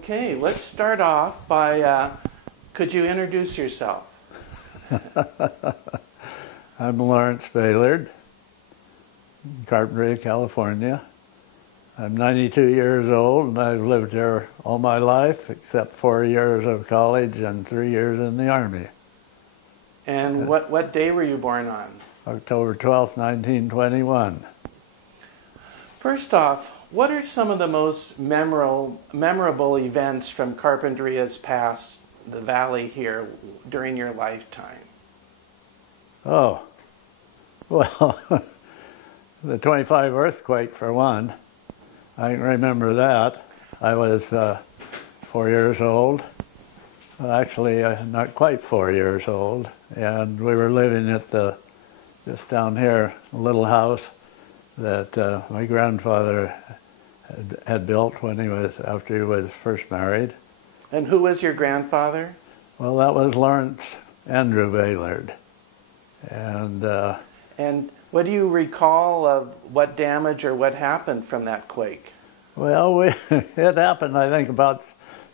Okay, let's start off by, could you introduce yourself? I'm Laurence Bailard, Carpinteria, California. I'm 92 years old, and I've lived here all my life, except 4 years of college and 3 years in the Army. And what day were you born on? October 12th, 1921. First off, what are some of the most memorable events from Carpinteria's past, the valley here, during your lifetime? Oh, well, the 25 earthquake for one. I can remember that. I was 4 years old. Well, actually, not quite 4 years old. And we were living at just down here, a little house that my grandfather had built after he was first married. And who was your grandfather? Well, that was Laurence Andrew Bailard. And what do you recall of what damage or what happened from that quake? Well, it happened, I think, about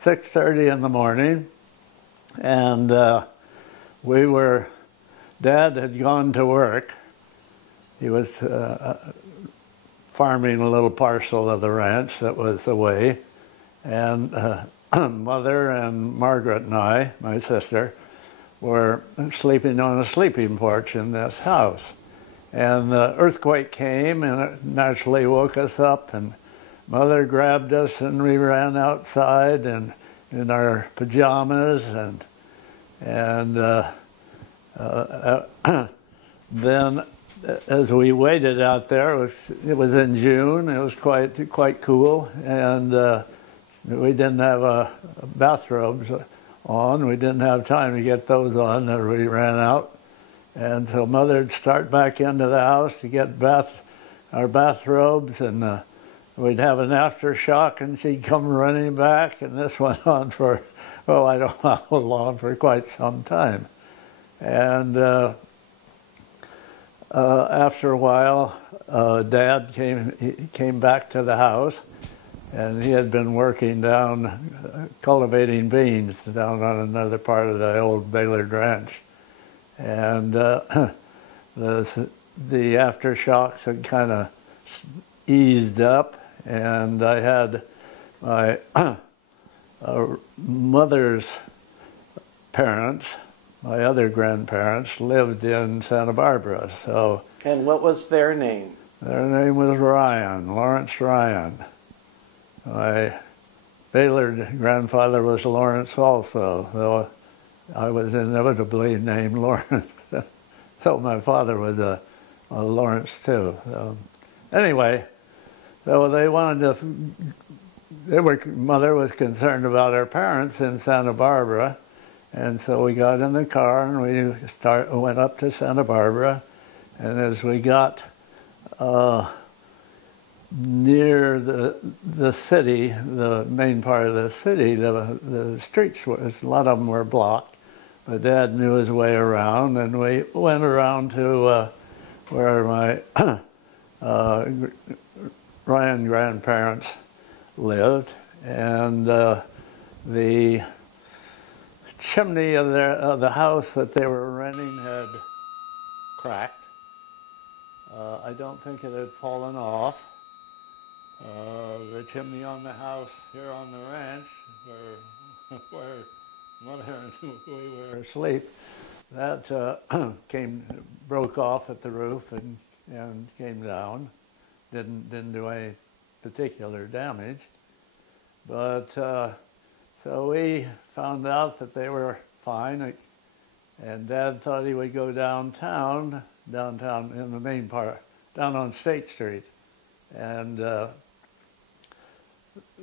6:30 in the morning. And Dad had gone to work. He was farming a little parcel of the ranch that was away. And Mother and Margaret and I, my sister, were sleeping on a sleeping porch in this house. And the earthquake came, and it naturally woke us up, and Mother grabbed us, and we ran outside and in our pajamas, and then as we waited out there, it was in June. It was quite cool, and we didn't have bathrobes on. We didn't have time to get those on as we ran out, and so Mother'd start back into the house to get our bathrobes, and we'd have an aftershock, and she'd come running back, and this went on for, well, I don't know how long, for quite some time. And after a while, Dad came back to the house, and he had been working down, cultivating beans down on another part of the old Bailard Ranch. And the aftershocks had kind of eased up, and I had my mother's parents, my other grandparents, lived in Santa Barbara. So. And what was their name? Their name was Ryan, Laurence Ryan. My Bailard grandfather was Laurence also, though I was inevitably named Laurence. So my father was a Laurence too. So anyway, so they wanted to, Mother was concerned about her parents in Santa Barbara, and so we got in the car and we went up to Santa Barbara, and as we got near the city, the main part of the city, the streets, a lot of them were blocked, but Dad knew his way around, and we went around to where my Ryan grandparents lived, and the chimney of the house that they were renting had cracked. I don't think it had fallen off. The chimney on the house here on the ranch, where Mother and we were asleep, that broke off at the roof and came down. Didn't do any particular damage, but so we found out that they were fine, and Dad thought he would go downtown in the main part, down on State Street, and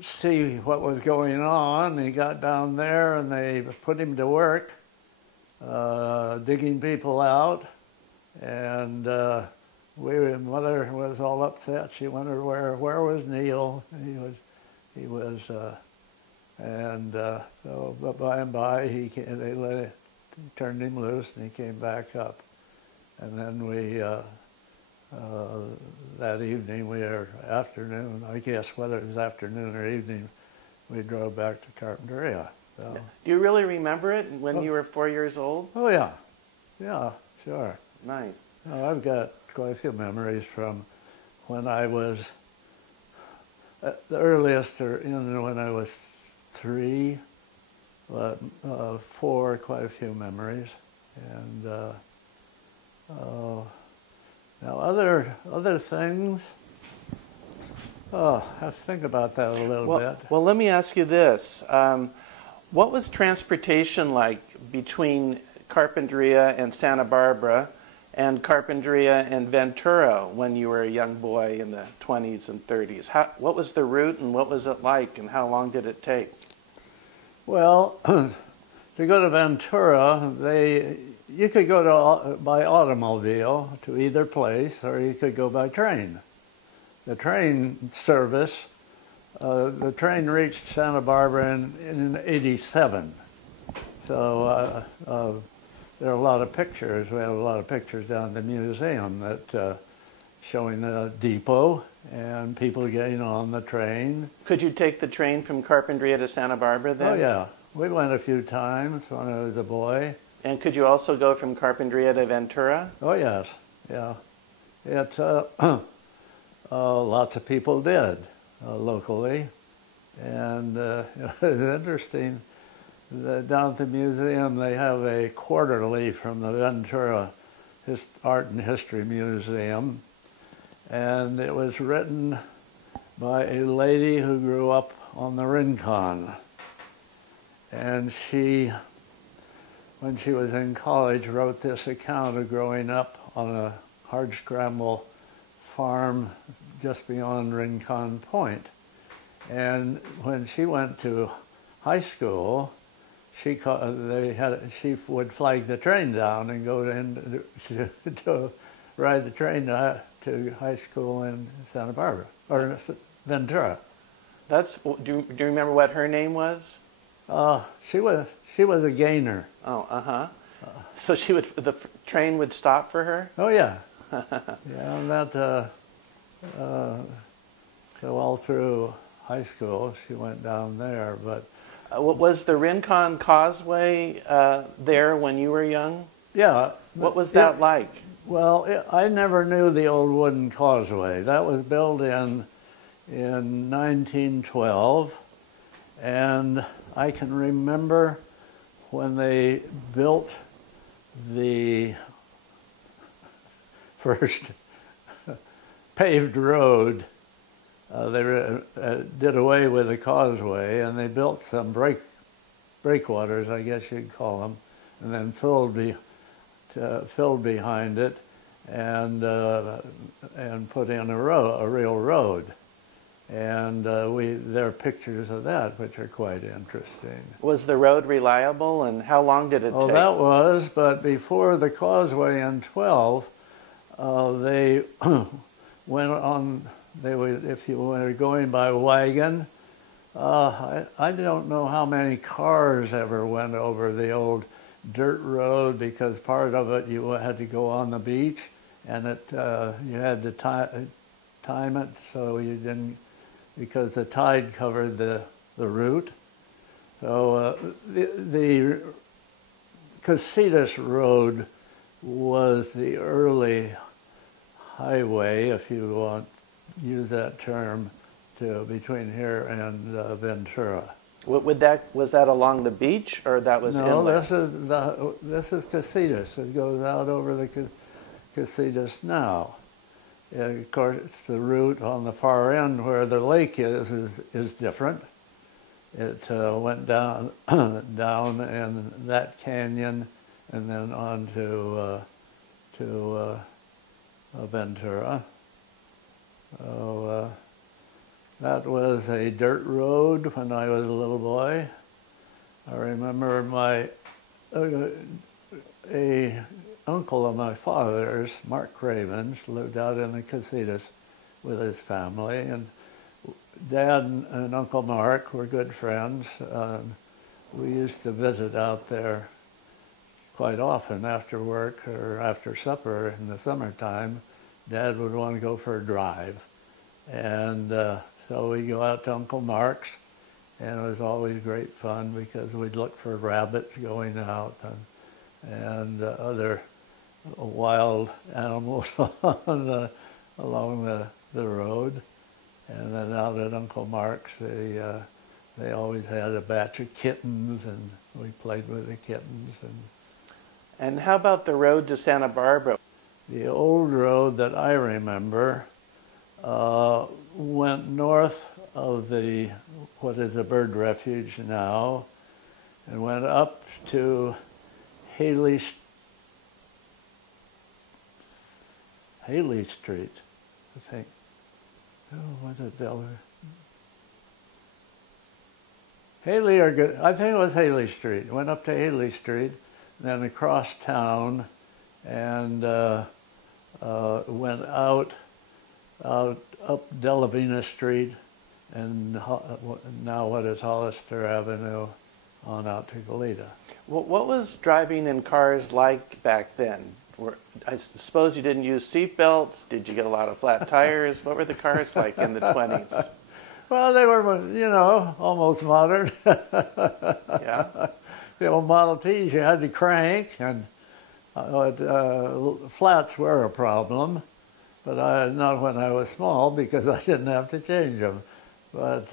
see what was going on. He got down there, and they put him to work, digging people out, and Mother was all upset. She wondered where was Neil. He was, and so by and by they turned him loose, and he came back up, and then we. That evening, afternoon, I guess, whether it was afternoon or evening, we drove back to Carpinteria. So. Do you really remember it when you were 4 years old? Oh yeah, yeah, sure. Nice. Oh, I've got quite a few memories from when I was, the earliest are when I was 3, but 4, quite a few memories. And now other things, I have to think about that a little bit. Well, let me ask you this. What was transportation like between Carpinteria and Santa Barbara and Carpinteria and Ventura when you were a young boy in the 20s and 30s? What was the route and what was it like and how long did it take? Well, to go to Ventura, you could go by automobile to either place, or you could go by train. The train service, the train reached Santa Barbara in '87. So there are a lot of pictures. We have a lot of pictures down at the museum that showing the depot and people getting on the train. Could you take the train from Carpinteria to Santa Barbara then? Oh yeah, we went a few times when I was a boy. And could you also go from Carpinteria to Ventura? Oh yes, yeah. It lots of people did locally, and it was interesting. Down at the museum, they have a quarterly from the Ventura Art and History Museum, and it was written by a lady who grew up on the Rincon. And she, when she was in college, wrote this account of growing up on a hardscramble farm just beyond Rincon Point. And when she went to high school, she would flag the train down and go in to ride the train to high school in Santa Barbara, or Ventura. Do you remember what her name was? She was a gainer. Oh, uh-huh. So the train would stop for her? Oh yeah. Yeah, and that so all through high school she went down there. But was the Rincon Causeway there when you were young? Yeah. What was that like? Well, I never knew the old wooden causeway. That was built in 1912, and I can remember when they built the first paved road. They did away with the causeway, and they built some breakwaters, I guess you'd call them, and then filled behind it, and put in a real road. And there are pictures of that, which are quite interesting. Was the road reliable, and how long did it take? Oh, that was, but before the causeway in 12, they went on. If you were going by wagon, I don't know how many cars ever went over the old dirt road, because part of it you had to go on the beach, and you had to time it so you didn't, because the tide covered the route. So the Casitas Road was the early highway, if you want to use that term, between here and Ventura. Was that along the beach, or that was inland? No, this is Casitas. It goes out over the Casitas now. Of course, it's the route on the far end where the lake is different. It went down down in that canyon, and then on to Ventura. So that was a dirt road when I was a little boy. I remember a uncle of my father's, Mark Cravens, lived out in the Casitas with his family, and Dad and Uncle Mark were good friends. We used to visit out there quite often after work or after supper in the summertime. Dad would want to go for a drive, and so we go out to Uncle Mark's, and it was always great fun because we'd look for rabbits going out and other wild animals along the road. And then out at Uncle Mark's, they always had a batch of kittens, and we played with the kittens. And how about the road to Santa Barbara? The old road that I remember went north of what is a bird refuge now, and went up to Haley Street, I think. Oh, was it Delaware? Haley or good? I think it was Haley Street. Went up to Haley Street, then across town, and went out up Delavina Street, and now what is Hollister Avenue, on out to Goleta. What was driving in cars like back then? I suppose you didn't use seat belts. Did you get a lot of flat tires? What were the cars like in the 20s? Well, they were, almost modern. Yeah. The old Model Ts you had to crank, and flats were a problem, but not when I was small because I didn't have to change them. But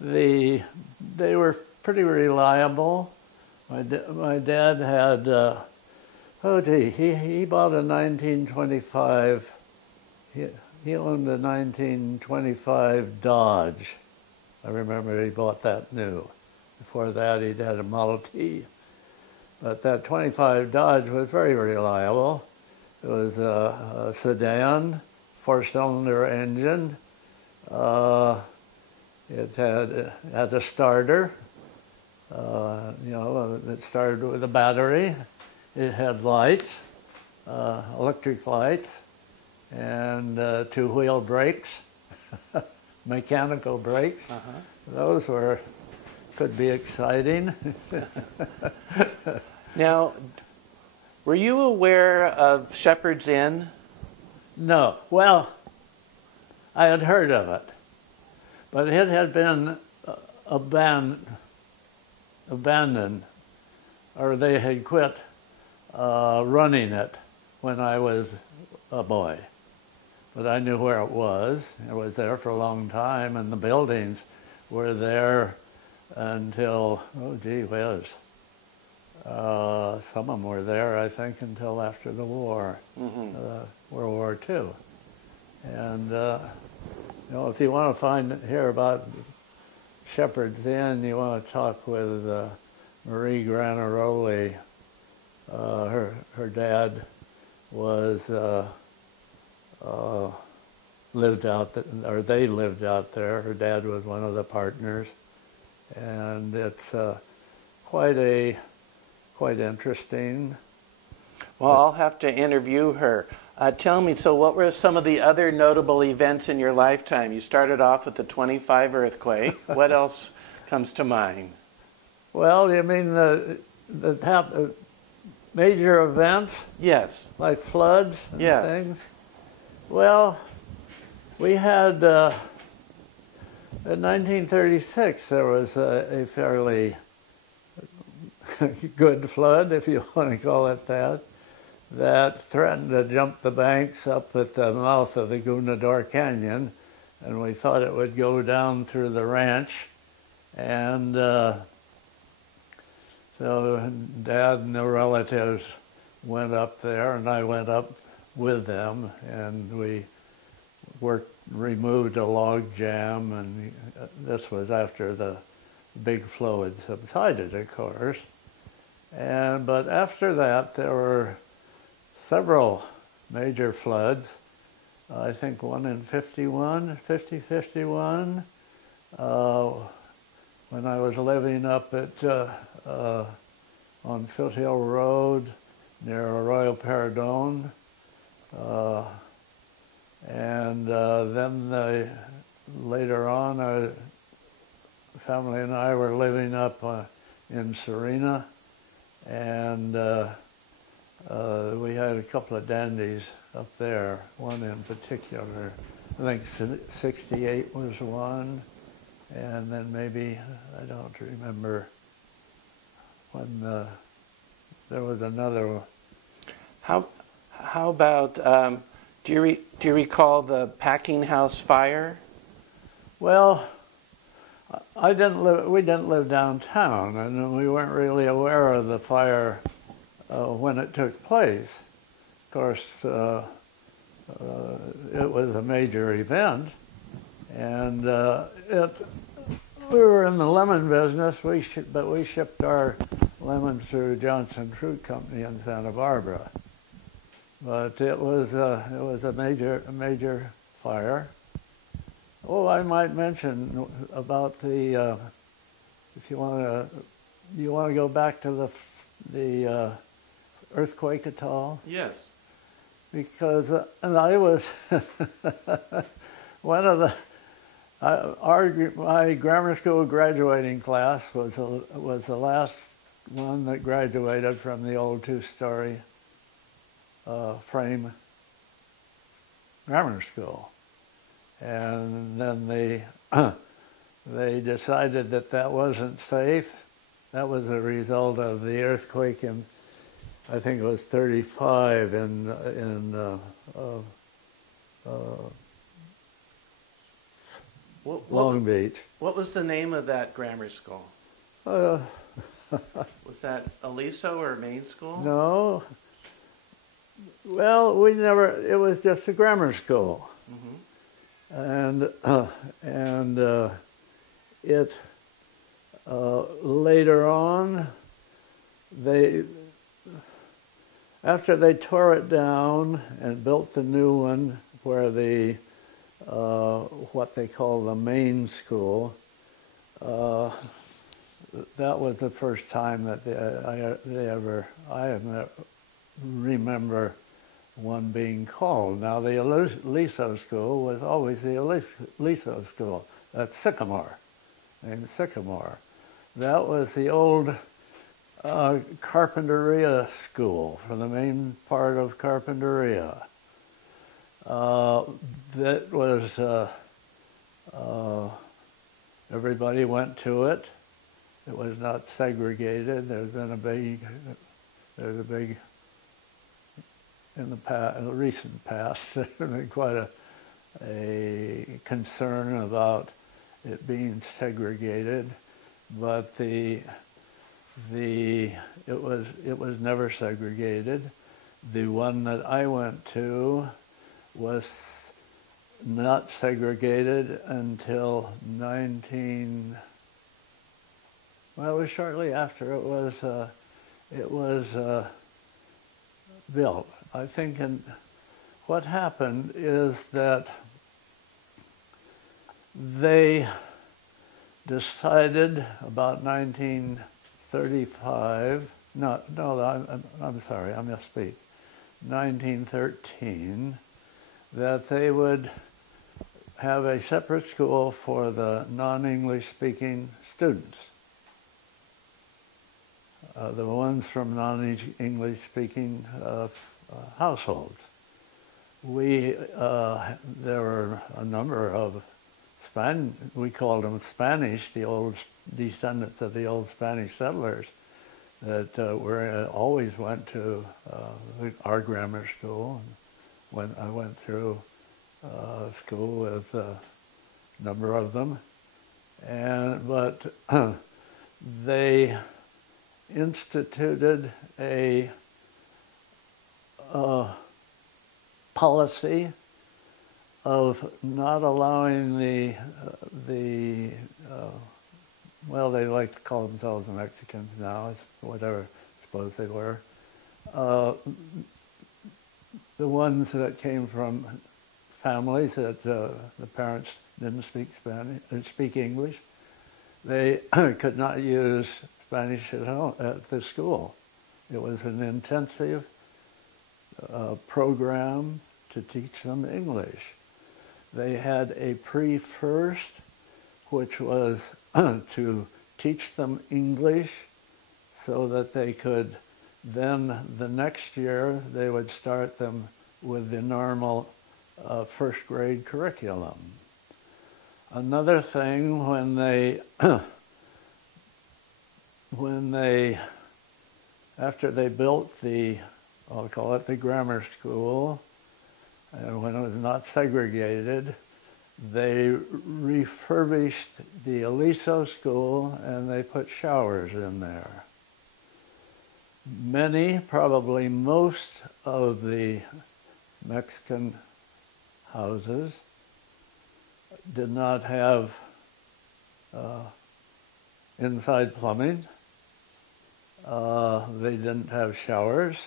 they were pretty reliable. My dad had, he bought a 1925, he owned a 1925 Dodge. I remember he bought that new. Before that, he'd had a Model T. But that 25 Dodge was very reliable. It was a sedan, four-cylinder engine. It had a starter. It started with a battery. It had lights, electric lights, and two-wheel brakes, mechanical brakes. Those could be exciting. Now, were you aware of Shepherd's Inn? No. Well, I had heard of it, but it had been abandoned, or they had quit running it when I was a boy. But I knew where it was. It was there for a long time, and the buildings were there until, some of them were there, I think, until after the war, World War II. And, if you want to hear about Shepherd's Inn, you want to talk with Marie Granaroli. Her dad was lived out or they lived out there. Her dad was one of the partners, and it's quite interesting. Well, I'll have to interview her. Tell me, so what were some of the other notable events in your lifetime? You started off with the 25 earthquake. What else comes to mind? Well, you mean the major events? Yes. Like floods and things? Well, we had, in 1936, there was a fairly good flood, if you want to call it that threatened to jump the banks up at the mouth of the Gunador Canyon, and we thought it would go down through the ranch. And so Dad and the relatives went up there, and I went up with them, and we removed a log jam, and this was after the big flow had subsided, of course. But after that, there were several major floods. I think one in 51, when I was living up at on Foothill Road near Arroyo Paradon. Then later on, our family and I were living up in Serena, and we had a couple of dandies up there, one in particular. I think 68 was one, And then maybe, I don't remember when there was another one. How about, do you recall the packing house fire? Well, we didn't live downtown, and we weren't really aware of the fire when it took place. Of course, it was a major event, and we were in the lemon business, but we shipped our lemons through Johnson Fruit Company in Santa Barbara. But it was a major fire. Oh, I might mention about the if you want to go back to the earthquake atoll. Yes. Because and I was one of the my grammar school graduating class was the last one that graduated from the old two-story frame grammar school, and then they decided that wasn't safe. That was a result of the earthquake in, I think it was 35 in Long Beach. What was the name of that grammar school? Was that Aliso or Main School? No. Well, we never. It was just a grammar school, and it later on after they tore it down and built the new one where the what they call the main school. That was the first time that I remember one being called. Now the Aliso school was always the Aliso school. That's Sycamore, named Sycamore. That was the old Carpinteria school for the main part of Carpinteria. That was everybody went to it. It was not segregated. There's a big in the recent past. There's been quite a concern about it being segregated, but it was never segregated. The one that I went to was not segregated until it was shortly after it was built. I think what happened is that they decided about 1935, I'm sorry, I misspeak, 1913, that they would have a separate school for the non-English speaking students. The ones from non-English speaking households. There were a number of we called them Spanish, the old descendants of the old Spanish settlers that always went to our grammar school. When I went through school with a number of them, but they instituted a policy of not allowing well, they like to call themselves Mexicans now, it's whatever I suppose they were, the ones that came from families that the parents didn't speak English, they could not use Spanish at home at the school. It was an intensive program to teach them English. They had a pre-first, which was to teach them English so that they could then the next year they would start them with the normal first grade curriculum. Another thing, when they after they built the, I'll call it the grammar school, and when it was not segregated, they refurbished the Aliso school and they put showers in there. Many, probably most of the Mexican houses did not have inside plumbing. They didn't have showers.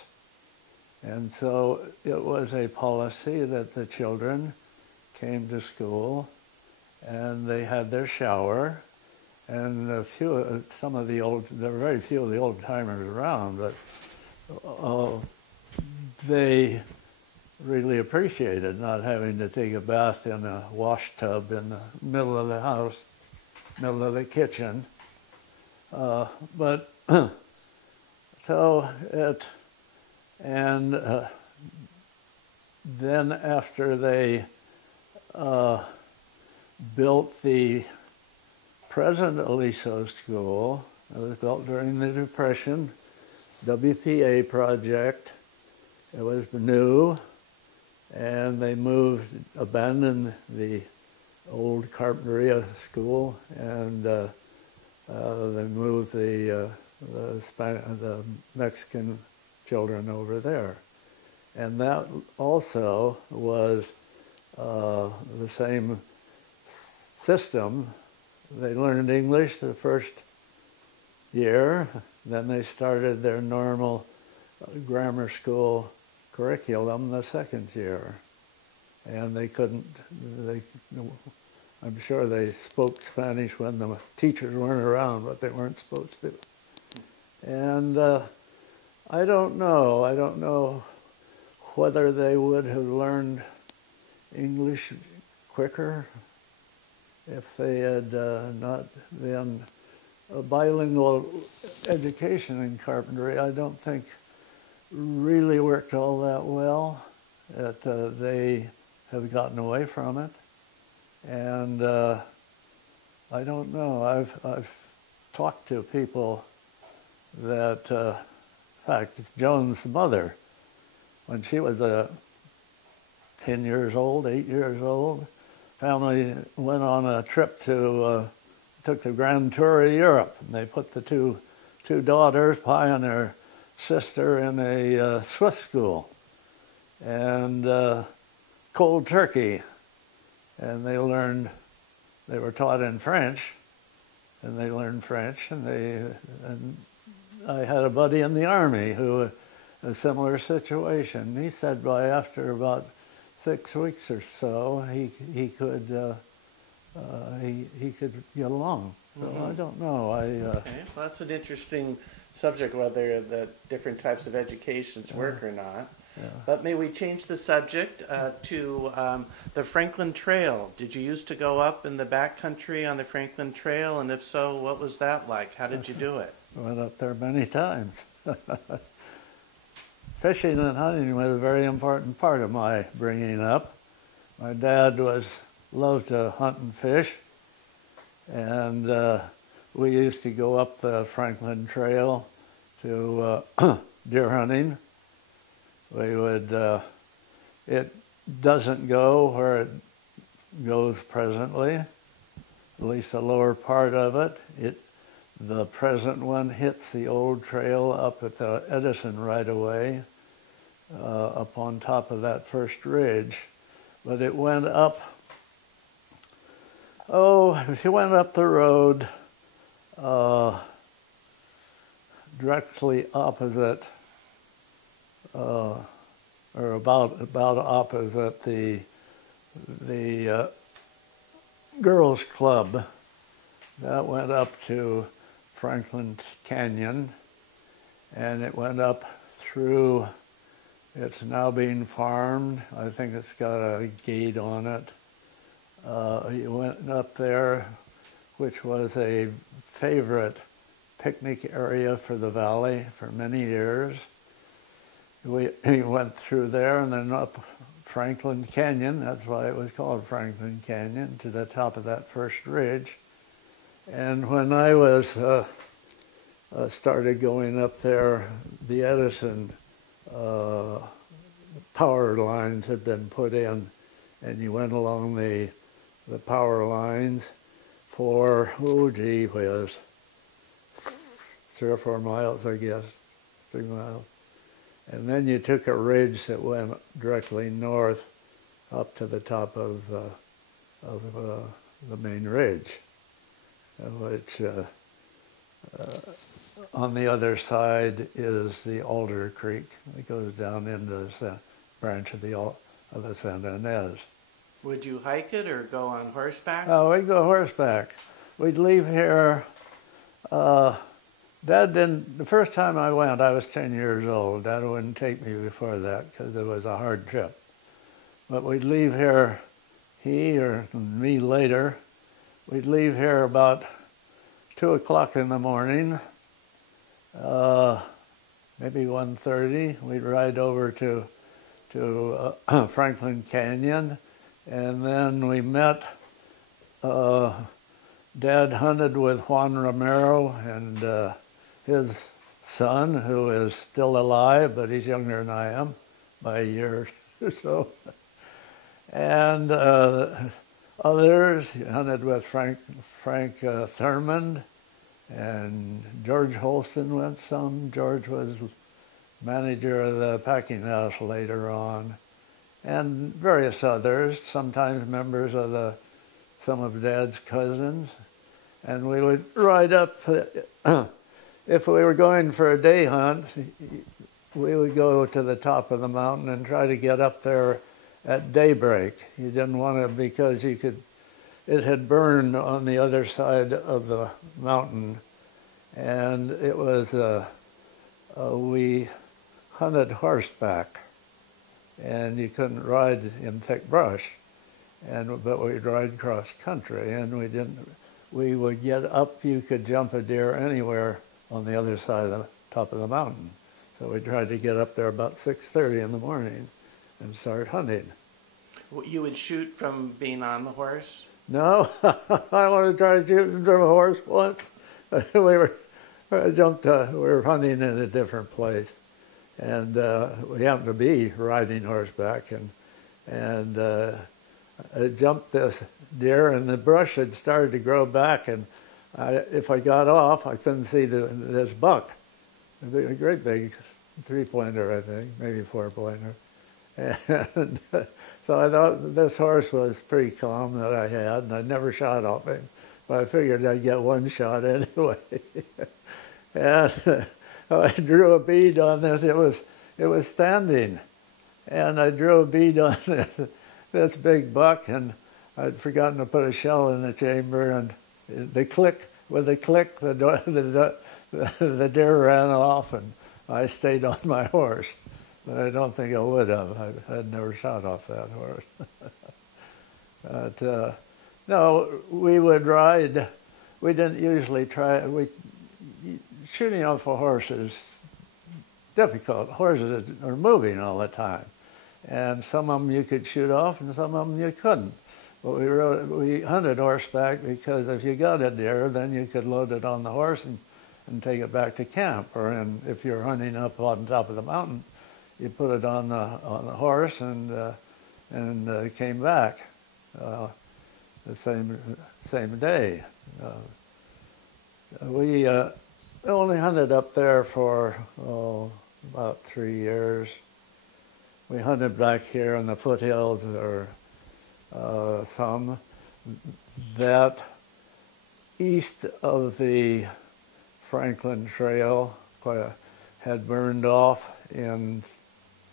And so it was a policy that the children came to school and they had their shower. And there were very few of the old timers around, but they really appreciated not having to take a bath in a wash tub in the middle of the house, middle of the kitchen. Then after they built the present Aliso school, it was built during the Depression, WPA project. It was new, and they abandoned the old Carpinteria school, and they moved the Mexican children over there. And that also was the same system. They learned English the first year, then they started their normal grammar school curriculum the second year. And I'm sure they spoke Spanish when the teachers weren't around, but they weren't supposed to. And I don't know whether they would have learned English quicker if they had not been a bilingual education in carpentry. I don't think really worked all that well. They have gotten away from it, and I don't know. I've talked to people that, in fact, Joan's mother, when she was 10 years old, 8 years old, family went on a trip took the grand tour of Europe, and they put the two daughters, Pi and her sister, in a Swiss school, and cold turkey, and they were taught in French, and they learned French, and I had a buddy in the Army who, a similar situation. He said after about 6 weeks or so, he could get along. So I don't know. Okay. Well, that's an interesting subject, whether the different types of educations work or not. Yeah. But may we change the subject to the Franklin Trail? Did you used to go up in the backcountry on the Franklin Trail? And if so, what was that like? How did you do it? I went up there many times. Fishing and hunting was a very important part of my bringing up. My dad loved to hunt and fish, and we used to go up the Franklin Trail to deer hunting. We would, it doesn't go where it goes presently, at least the lower part of it. The present one hits the old trail up at the Edison right away, up on top of that first ridge. But it went up, if you went up the road directly opposite, or about opposite the girls' club, that went up to Franklin Canyon, and it went up through. It's now being farmed. I think it's got a gate on it. You went up there, which was a favorite picnic area for the valley for many years. We went through there and then up Franklin Canyon. That's why it was called Franklin Canyon, to the top of that first ridge. And when I was started going up there, the Edison power lines had been put in, and you went along the power lines for, oh gee whiz, 3 or 4 miles, I guess, 3 miles. And then you took a ridge that went directly north up to the top of the main ridge, which on the other side is the Alder Creek. It goes down into the branch of the Santa Ynez. Would you hike it or go on horseback? Oh, we'd go horseback. We'd leave here. Dad didn't, the first time I went, I was 10 years old. Dad wouldn't take me before that because it was a hard trip. But we'd leave here, he or me later, we'd leave here about 2 o'clock in the morning, maybe 1:30. We'd ride over to Franklin Canyon, and then we met, Dad hunted with Juan Romero and his son, who is still alive, but he's younger than I am by a year or so. And others, he hunted with Frank Thurmond, and George Holston went some. George was manager of the packing house later on, and various others, sometimes members of some of Dad's cousins. And we would ride up. If we were going for a day hunt, we would go to the top of the mountain and try to get up there at daybreak. You didn't want to, because it had burned on the other side of the mountain, and it was, we hunted horseback, and you couldn't ride in thick brush, but we'd ride cross country, and we would get up, you could jump a deer anywhere on the other side of the top of the mountain. So we tried to get up there about 6:30 in the morning and start hunting. You would shoot from being on the horse? No, I wanted to try to shoot from a horse once. we were hunting in a different place, and we happened to be riding horseback, and I jumped this deer, and the brush had started to grow back, and if I got off, I couldn't see this buck. A great big 3-pointer, I think, maybe 4-pointer. And so I thought this horse was pretty calm that I had, and I never shot off him. But I figured I'd get one shot anyway. And I drew a bead on this. It was standing, and I drew a bead on this big buck, and I'd forgotten to put a shell in the chamber, and with a click, the deer ran off, and I stayed on my horse. But I don't think I would have. I'd never shot off that horse. But no, we would ride. We didn't usually try. Shooting off a horse is difficult. Horses are moving all the time, and some of them you could shoot off, and some of them you couldn't. But we hunted horseback because if you got a deer, then you could load it on the horse and take it back to camp. Or if you're hunting up on top of the mountain, you put it on the horse and came back the same day. We only hunted up there for about 3 years. We hunted back here in the foothills, or some that east of the Franklin Trail had burned off in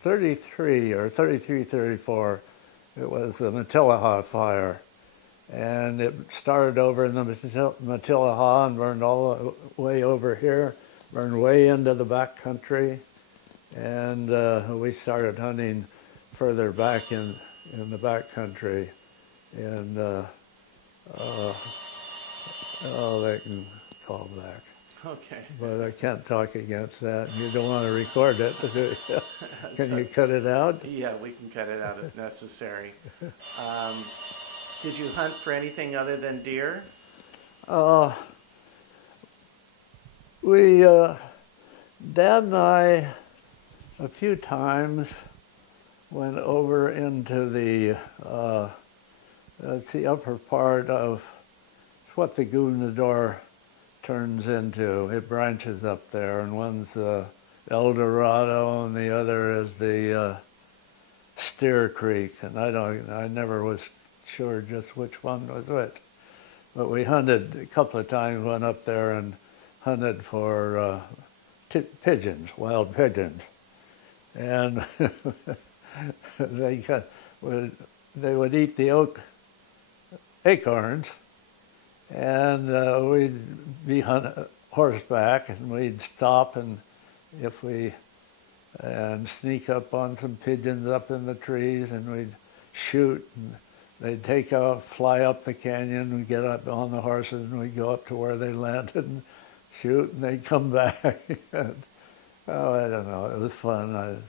33 or 33, 34. It was the Matilaha fire, and it started over in the Matilaha and burned all the way over here, burned way into the back country, and we started hunting further back in the back country, and they can call back. Okay. But I can't talk against that. You don't want to record it, do you? Can you cut it out? Yeah, we can cut it out if necessary. Did you hunt for anything other than deer? We, Dad and I, a few times went over into the upper part of what the Goonador turns into. It branches up there, and one's El Dorado, and the other is the Steer Creek. And I never was sure just which one was which. But we hunted a couple of times, went up there and hunted for pigeons, wild pigeons. And they would eat the acorns, and we'd be horseback, and we'd stop and sneak up on some pigeons up in the trees, and we'd shoot, and they'd take off, fly up the canyon, and get up on the horses, and we'd go up to where they landed and shoot, and they'd come back. And, I don't know, it was fun.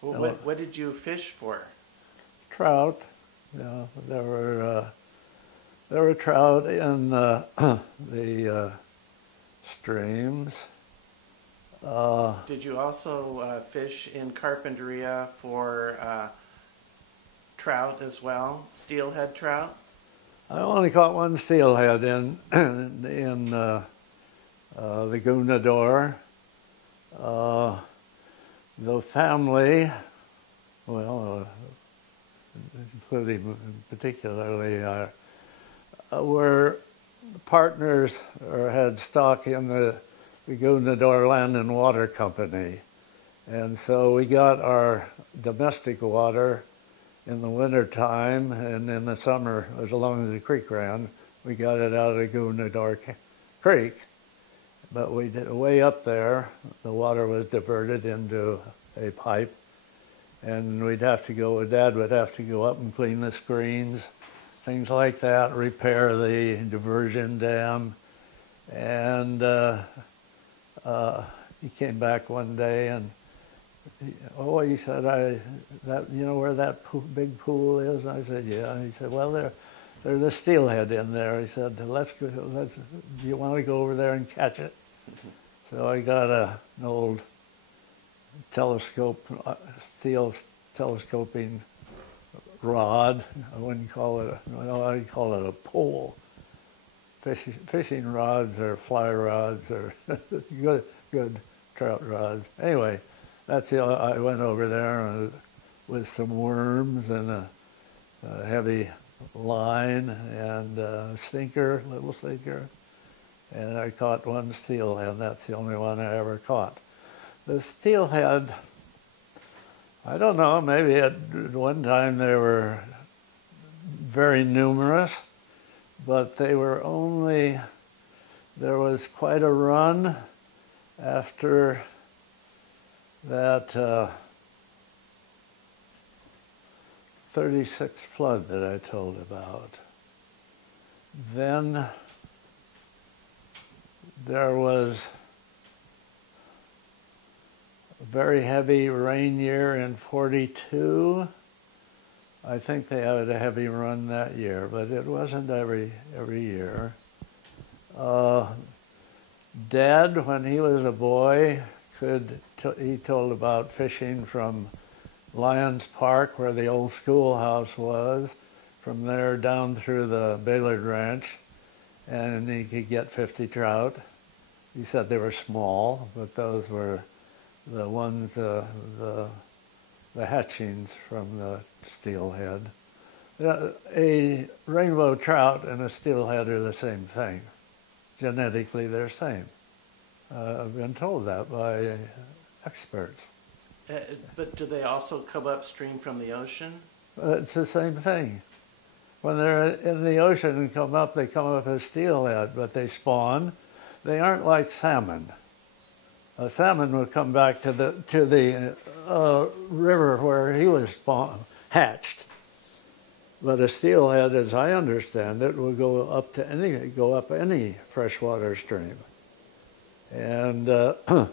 What did you fish for? Trout. There were trout in the streams. Did you also fish in Carpinteria for trout as well, steelhead trout? I only caught one steelhead in the Goonador. The family, well, including particularly, were partners or had stock in the Goonador Land and Water Company. And so we got our domestic water in the winter time, and in the summer, as long as the creek ran, we got it out of the Goonador Creek. But way up there, the water was diverted into a pipe, and Dad would have to go up and clean the screens, things like that, repair the diversion dam. And he came back one day and he said, you know where that big pool is? And I said, yeah. And he said, well, there's a steelhead in there. He said, do you want to go over there and catch it? So I got an old steel telescoping rod. I wouldn't call it I'd call it a pole. Fishing rods or fly rods or good trout rods. Anyway, I went over there with some worms and a heavy line and a little sinker, and I caught one steelhead. That's the only one I ever caught. The steelhead, I don't know, maybe at one time they were very numerous, but there was quite a run after that 36 flood that I told about. Then there was a very heavy rain year in 42. I think they had a heavy run that year, but it wasn't every year. Dad, when he was a boy, he told about fishing from Lyons Park, where the old schoolhouse was, from there down through the Bailard Ranch, and he could get 50 trout. He said they were small, but those were the ones, the hatchings from the steelhead. A rainbow trout and a steelhead are the same thing. Genetically, they're same. I've been told that by experts. But do they also come upstream from the ocean? It's the same thing. When they're in the ocean and come up, they come up as steelhead, but they spawn. They aren't like salmon. A salmon would come back to the river where he was hatched. But a steelhead, as I understand it, will go up any freshwater stream. And a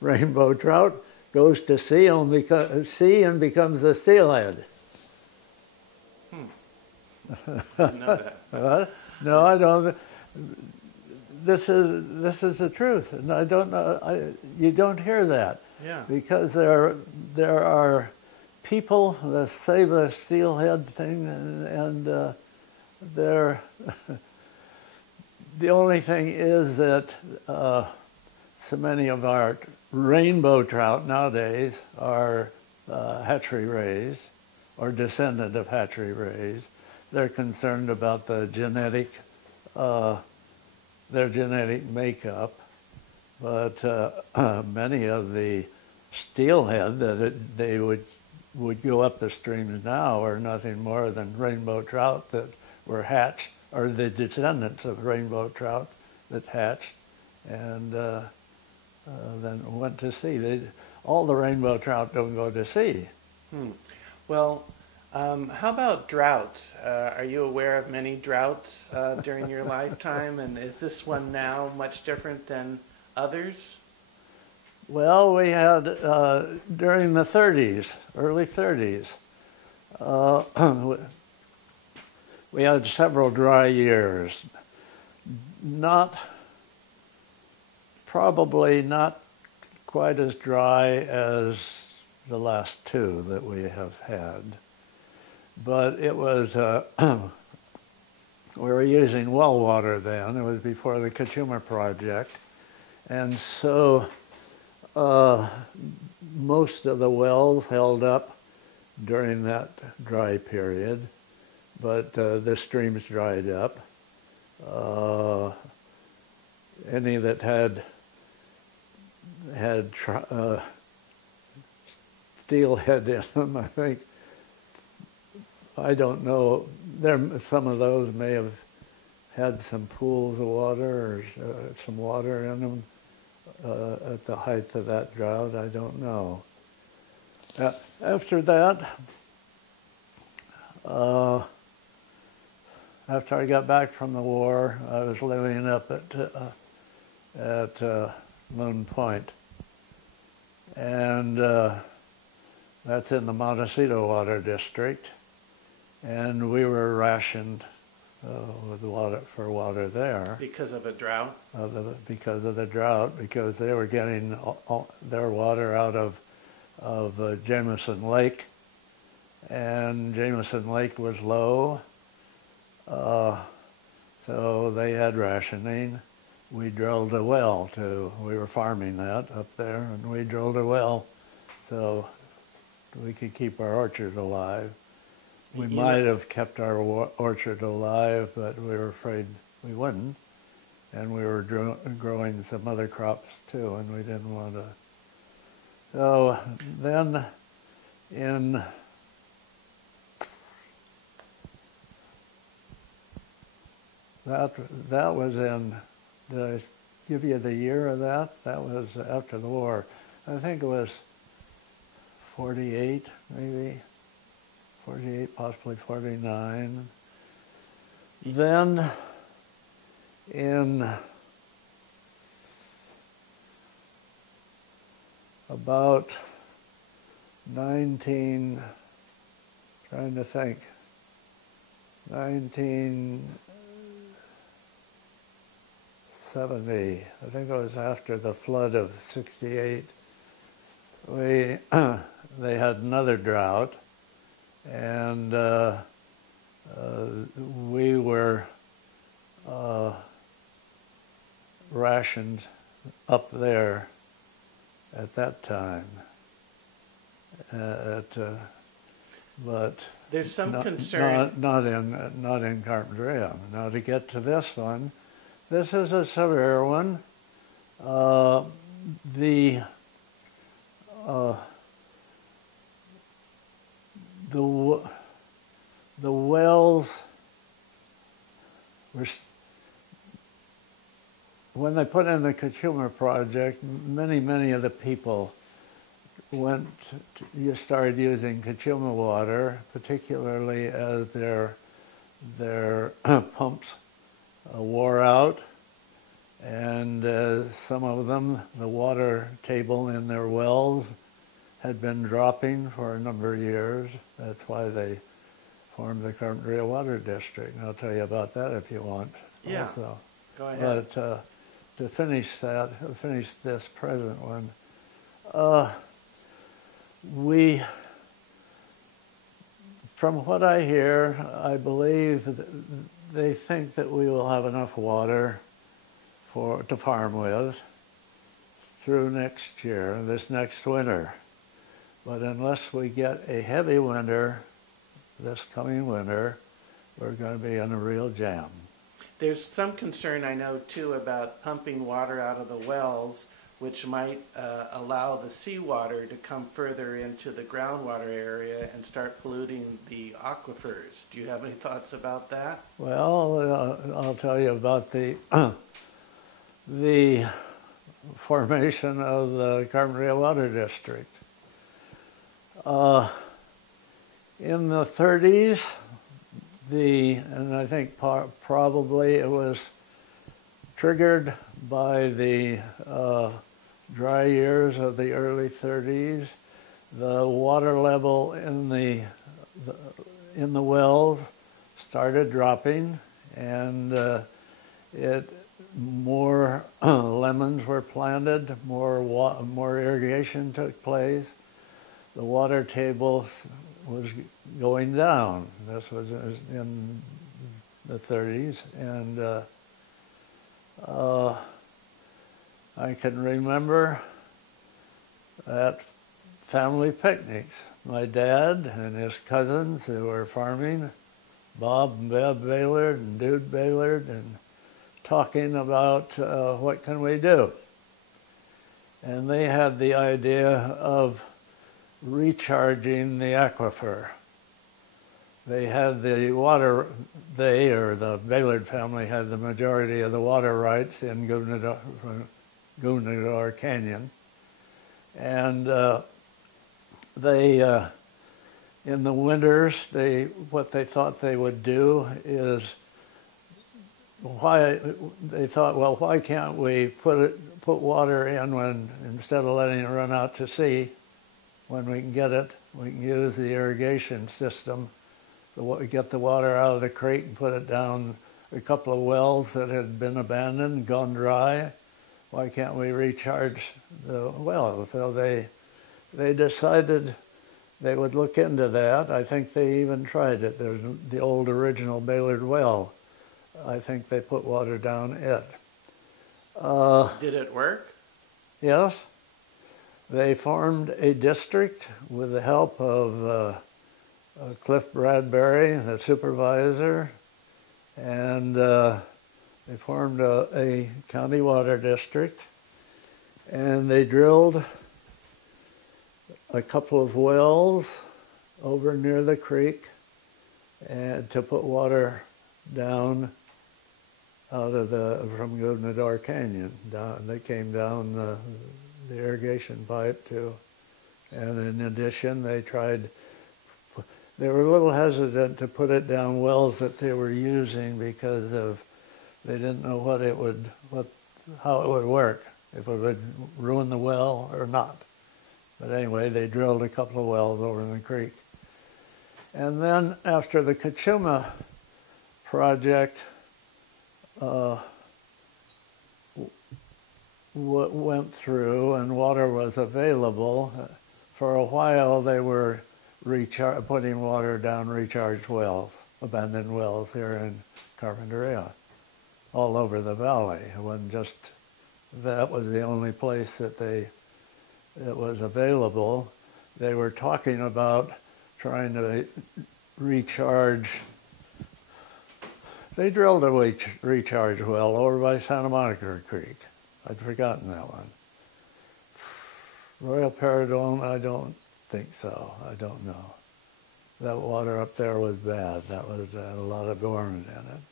rainbow trout goes to sea and becomes a steelhead. Didn't know that. What? No, I don't. This is the truth, and I don't know. You don't hear that. Yeah. Because there are people that say the steelhead thing, and they're the only thing is that so many of our rainbow trout nowadays are hatchery raised or descendant of hatchery raised. They're concerned about the their genetic makeup, but many of the steelhead that they would go up the stream now are nothing more than rainbow trout that were hatched, or the descendants of rainbow trout that hatched and then went to sea. All the rainbow trout don't go to sea. Well, how about droughts? Are you aware of many droughts during your lifetime? And is this one now much different than others? Well, we had, during the 30s, early 30s, we had several dry years. Probably not quite as dry as the last two that we have had. But it was, we were using well water then. It was before the Cachuma project. And so most of the wells held up during that dry period, but the streams dried up. Any that had steelhead in them, I think, I don't know. Some of those may have had some pools of water or some water in them at the height of that drought. I don't know. After that, after I got back from the war, I was living up at Loon Point, and that's in the Montecito Water District. And we were rationed with water there. Because of a drought? Because of the drought, because they were getting their water out of Jameson Lake, and Jameson Lake was low, so they had rationing. We drilled a well we were farming that up there, and we drilled a well so we could keep our orchard alive. We might have kept our orchard alive, but we were afraid we wouldn't. And we were growing some other crops too, and we didn't want to. So then that was in, did I give you the year of that? That was after the war. I think it was 48, maybe. 48, possibly 49. Then in about 1970, I think it was after the flood of 68, they had another drought. And we were rationed up there at that time. But there's some concern. Not in Carpinteria. Now to get to this one, this is a severe one. The wells were, when they put in the Cachuma project, many of the people you started using Cachuma water, particularly as their pumps wore out, and some of them, the water table in their wells had been dropping for a number of years. That's why they formed the Carpinteria Water District. And I'll tell you about that if you want. Yeah, also. Go ahead. But to finish this present one, from what I hear, I believe that they think that we will have enough water to farm with through next year, this next winter. But unless we get a heavy winter, this coming winter, we're going to be in a real jam. There's some concern, I know, too, about pumping water out of the wells, which might allow the seawater to come further into the groundwater area and start polluting the aquifers. Do you have any thoughts about that? Well, I'll tell you about the formation of the Carpinteria Water District. In the 30s, and I think probably it was triggered by the dry years of the early 30s, the water level in the wells started dropping, and more lemons were planted, more irrigation took place. The water table was going down. This was in the 30s, and I can remember at family picnics, my dad and his cousins who were farming, Bob and Bev Bailard and Dude Bailard, and talking about what can we do. And they had the idea of recharging the aquifer. They had the water, the Bailard family had the majority of the water rights in Goonador Canyon. And in the winters, what they thought they would do is, why can't we put water in instead of letting it run out to sea? When we can get it, we can use the irrigation system. We get the water out of the creek and put it down a couple of wells that had been abandoned and gone dry. Why can't we recharge the wells? So they decided they would look into that. I think they even tried it. There's the old original Bailard well. I think they put water down it. Did it work? Yes. They formed a district with the help of Cliff Bradbury, the supervisor, and they formed a county water district, and they drilled a couple of wells over near the creek and to put water down out of from Goonador Canyon. They came down the irrigation pipe too. And in addition, they were a little hesitant to put it down wells that they were using because they didn't know how it would work, if it would ruin the well or not. But anyway, they drilled a couple of wells over in the creek. And then after the Cachuma project went through and water was available, for a while they were putting water down recharged wells, abandoned wells here in Carpinteria, all over the valley. It wasn't just, that was the only place that it was available. They were talking about trying to recharge. They drilled a recharge well over by Santa Monica Creek. I'd forgotten that one. Royal Paradome, I don't think so. I don't know. That water up there was bad. That had a lot of boron in it.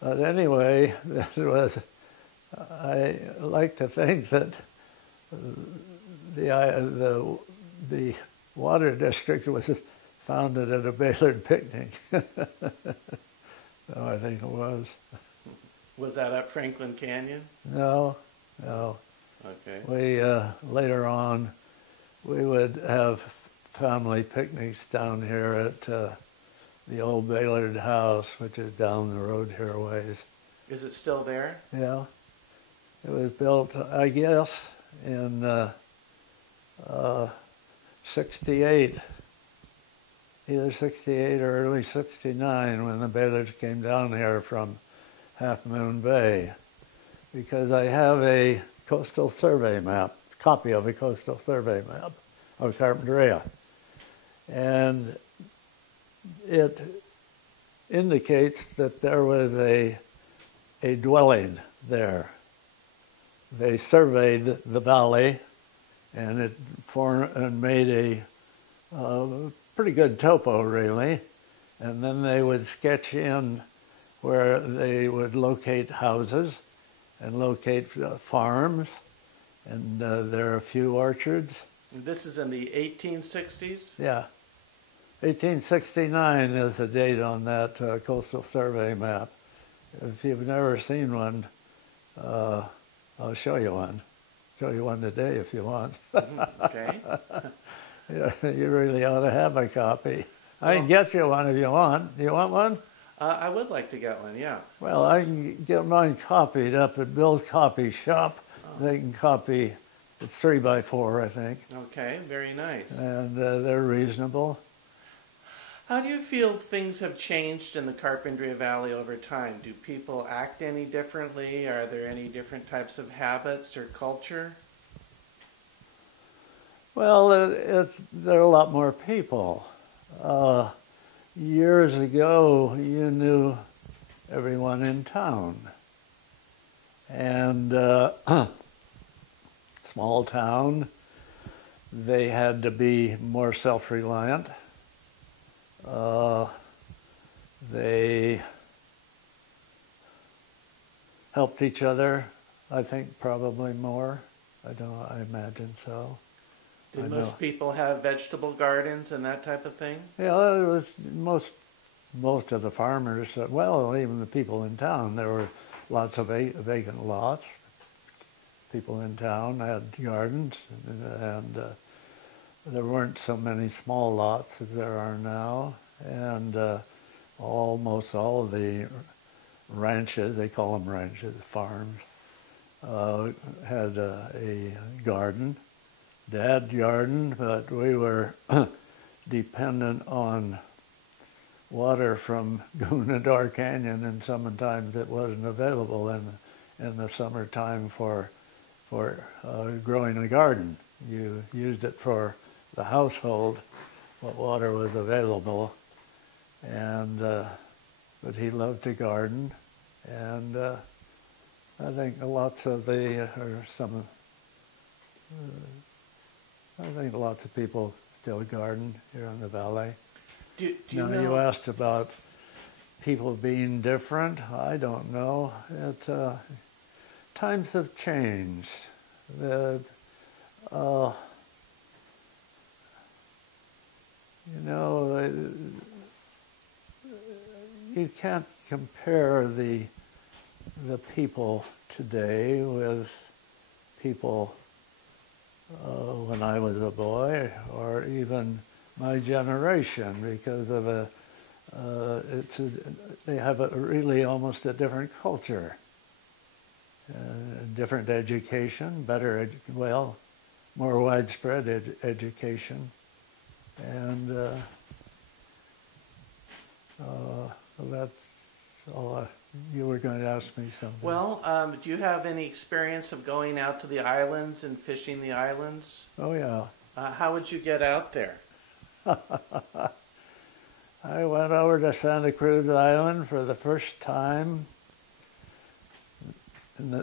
But anyway, I like to think that the water district was founded at a Bailard picnic. So I think it was. Was that up Franklin Canyon? No. Okay. We later on we would have family picnics down here at the old Bailard house, which is down the road here a ways. Is it still there? Yeah. It was built, I guess, in 68, either 68 or early 69, when the Bailards came down here from Half Moon Bay, because I have a coastal survey map, copy of a coastal survey map of Carpinteria, and it indicates that there was a dwelling there. They surveyed the valley, and it made a pretty good topo, really. And then they would sketch in where they would locate houses and locate farms, and there are a few orchards. And this is in the 1860s? Yeah. 1869 is the date on that coastal survey map. If you've never seen one, I'll show you one. Show you one today if you want. Okay. You really ought to have a copy. I can get you one if you want. Do you want one? I would like to get one, yeah. Well, I can get mine copied up at Bill's Copy Shop. Oh. They can copy, it's 3x4, I think. Okay, very nice. And they're reasonable. How do you feel things have changed in the Carpinteria Valley over time? Do people act any differently? Are there any different types of habits or culture? Well, there are a lot more people. Years ago, you knew everyone in town. And small town, they had to be more self-reliant. They helped each other, I think, probably more. I imagine so. Did most people have vegetable gardens and that type of thing? Yeah, it was most of the farmers, well, even the people in town, there were lots of vacant lots. People in town had gardens, and there weren't so many small lots as there are now, and almost all of the ranches, they call them ranches, farms, had a garden. Dad's garden, but we were dependent on water from Gunador Canyon, and sometimes it wasn't available in the summertime for growing a garden. You used it for the household, what water was available, and but he loved to garden, and I think lots of I think lots of people still garden here in the valley. Do you know? You asked about people being different. I don't know. Times have changed. You can't compare the people today with people when I was a boy, or even my generation, because of they have really almost a different culture, different education, more widespread education, and that's all. You were going to ask me something. Well, do you have any experience of going out to the islands and fishing the islands? Oh, yeah. How would you get out there? I went over to Santa Cruz Island for the first time in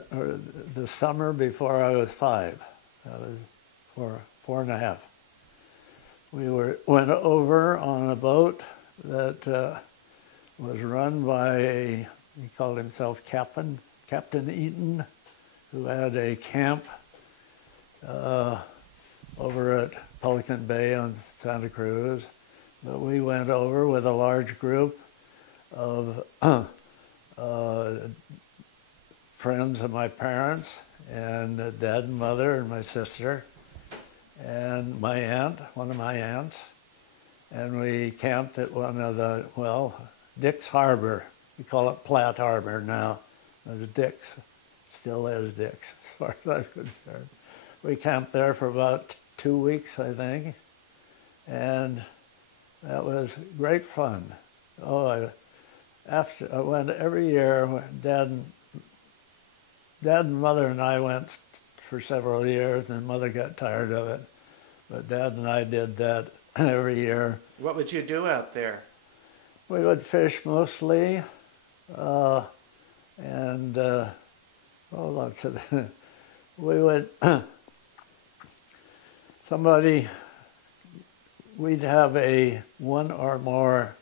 the summer before I was 5. That was four and a half. We went over on a boat that was run by he called himself Captain Eaton, who had a camp over at Pelican Bay on Santa Cruz. But we went over with a large group of friends of my parents, and Dad and Mother and my sister, and my aunt, one of my aunts. And we camped at one of the, well, Dick's Harbor. We call it Platte Harbor now. There's Dick's, still is Dick's, as far as I'm concerned. We camped there for about 2 weeks, I think, and that was great fun. Oh, I went every year. Dad and Mother and I went for several years, and Mother got tired of it. But Dad and I did that every year. What would you do out there? We would fish mostly, and lots of we would we'd have one or more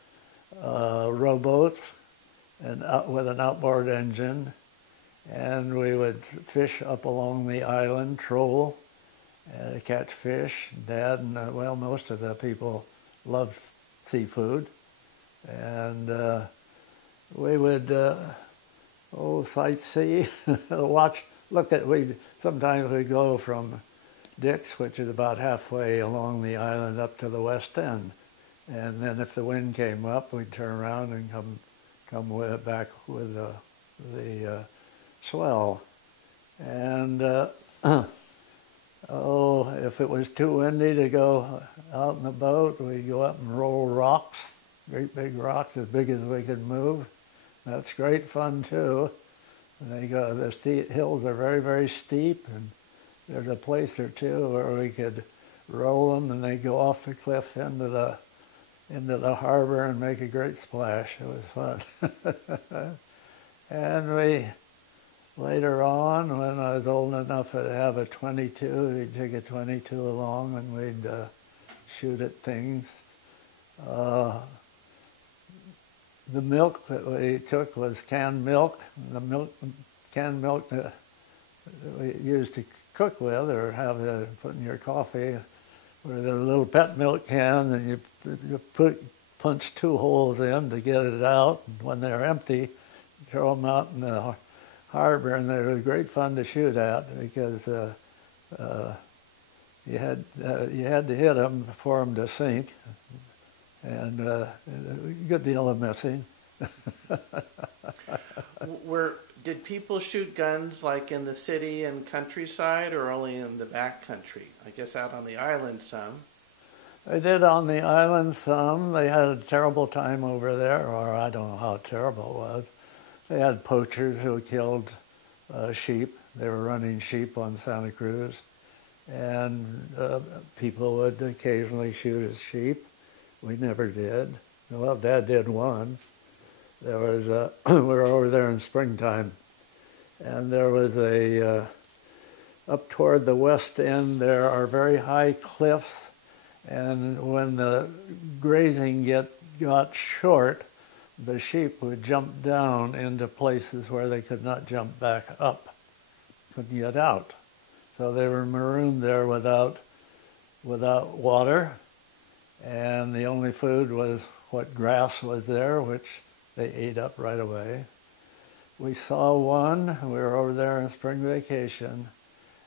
rowboats and with an outboard engine, and we would fish up along the island, troll, and catch fish. Dad and most of the people loved seafood, and we would sightsee, sometimes we'd go from Dick's, which is about halfway along the island, up to the west end, and then if the wind came up, we'd turn around and come back with the swell. And if it was too windy to go out in the boat, we'd go up and roll rocks, great big rocks as big as we could move. That's great fun too. And the hills are very, very steep, and there's a place or two where we could roll them, and they go off the cliff into the harbor and make a great splash. It was fun. And later on, when I was old enough to have a .22, we'd take a .22 along and we'd shoot at things. The milk that we took was canned milk. Canned milk that we used to cook with or put in your coffee, with a little pet milk can, and you punch 2 holes in to get it out. And when they're empty, throw them out in the harbor, and they were great fun to shoot at because you had to hit them for them to sink, and a good deal of missing. Did people shoot guns like in the city and countryside, or only in the back country? I guess out on the island some. They did on the island some. They had a terrible time over there, or I don't know how terrible it was. They had poachers who killed sheep. They were running sheep on Santa Cruz, and people would occasionally shoot at sheep. We never did. Well, Dad did one. There was we were over there in springtime, and there was up toward the west end there are very high cliffs, and when the grazing got short, the sheep would jump down into places where they could not jump back up, couldn't get out. So they were marooned there without water, and the only food was what grass was there, which they ate up right away. We saw one, we were over there in spring vacation,